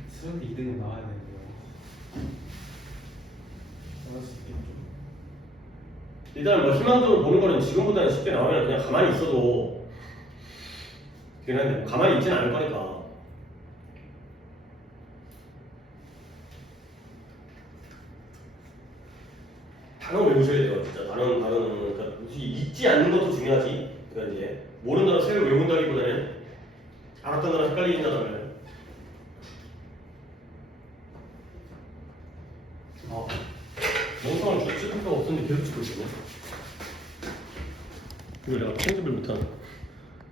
수업 2등은 나와야 되는데요. 나올 수 있겠죠. 일단 뭐 희망적으로 보는 거는 지금보다는 쉽게 나오면 그냥 가만히 있어도 되긴 한데 뭐 가만히 있지는 않을 거니까. 단어 외우셔야 돼요. 진짜 단어는 그러니까 잊지 않는 것도 중요하지. 그러니까 이제 모르는 단어 새로 외운다기보다는 알았던 단어 헷갈린다면 영상을 찍을 필요가 없었는데 계속 찍고 있었네. 이걸 내가 편집을 못하는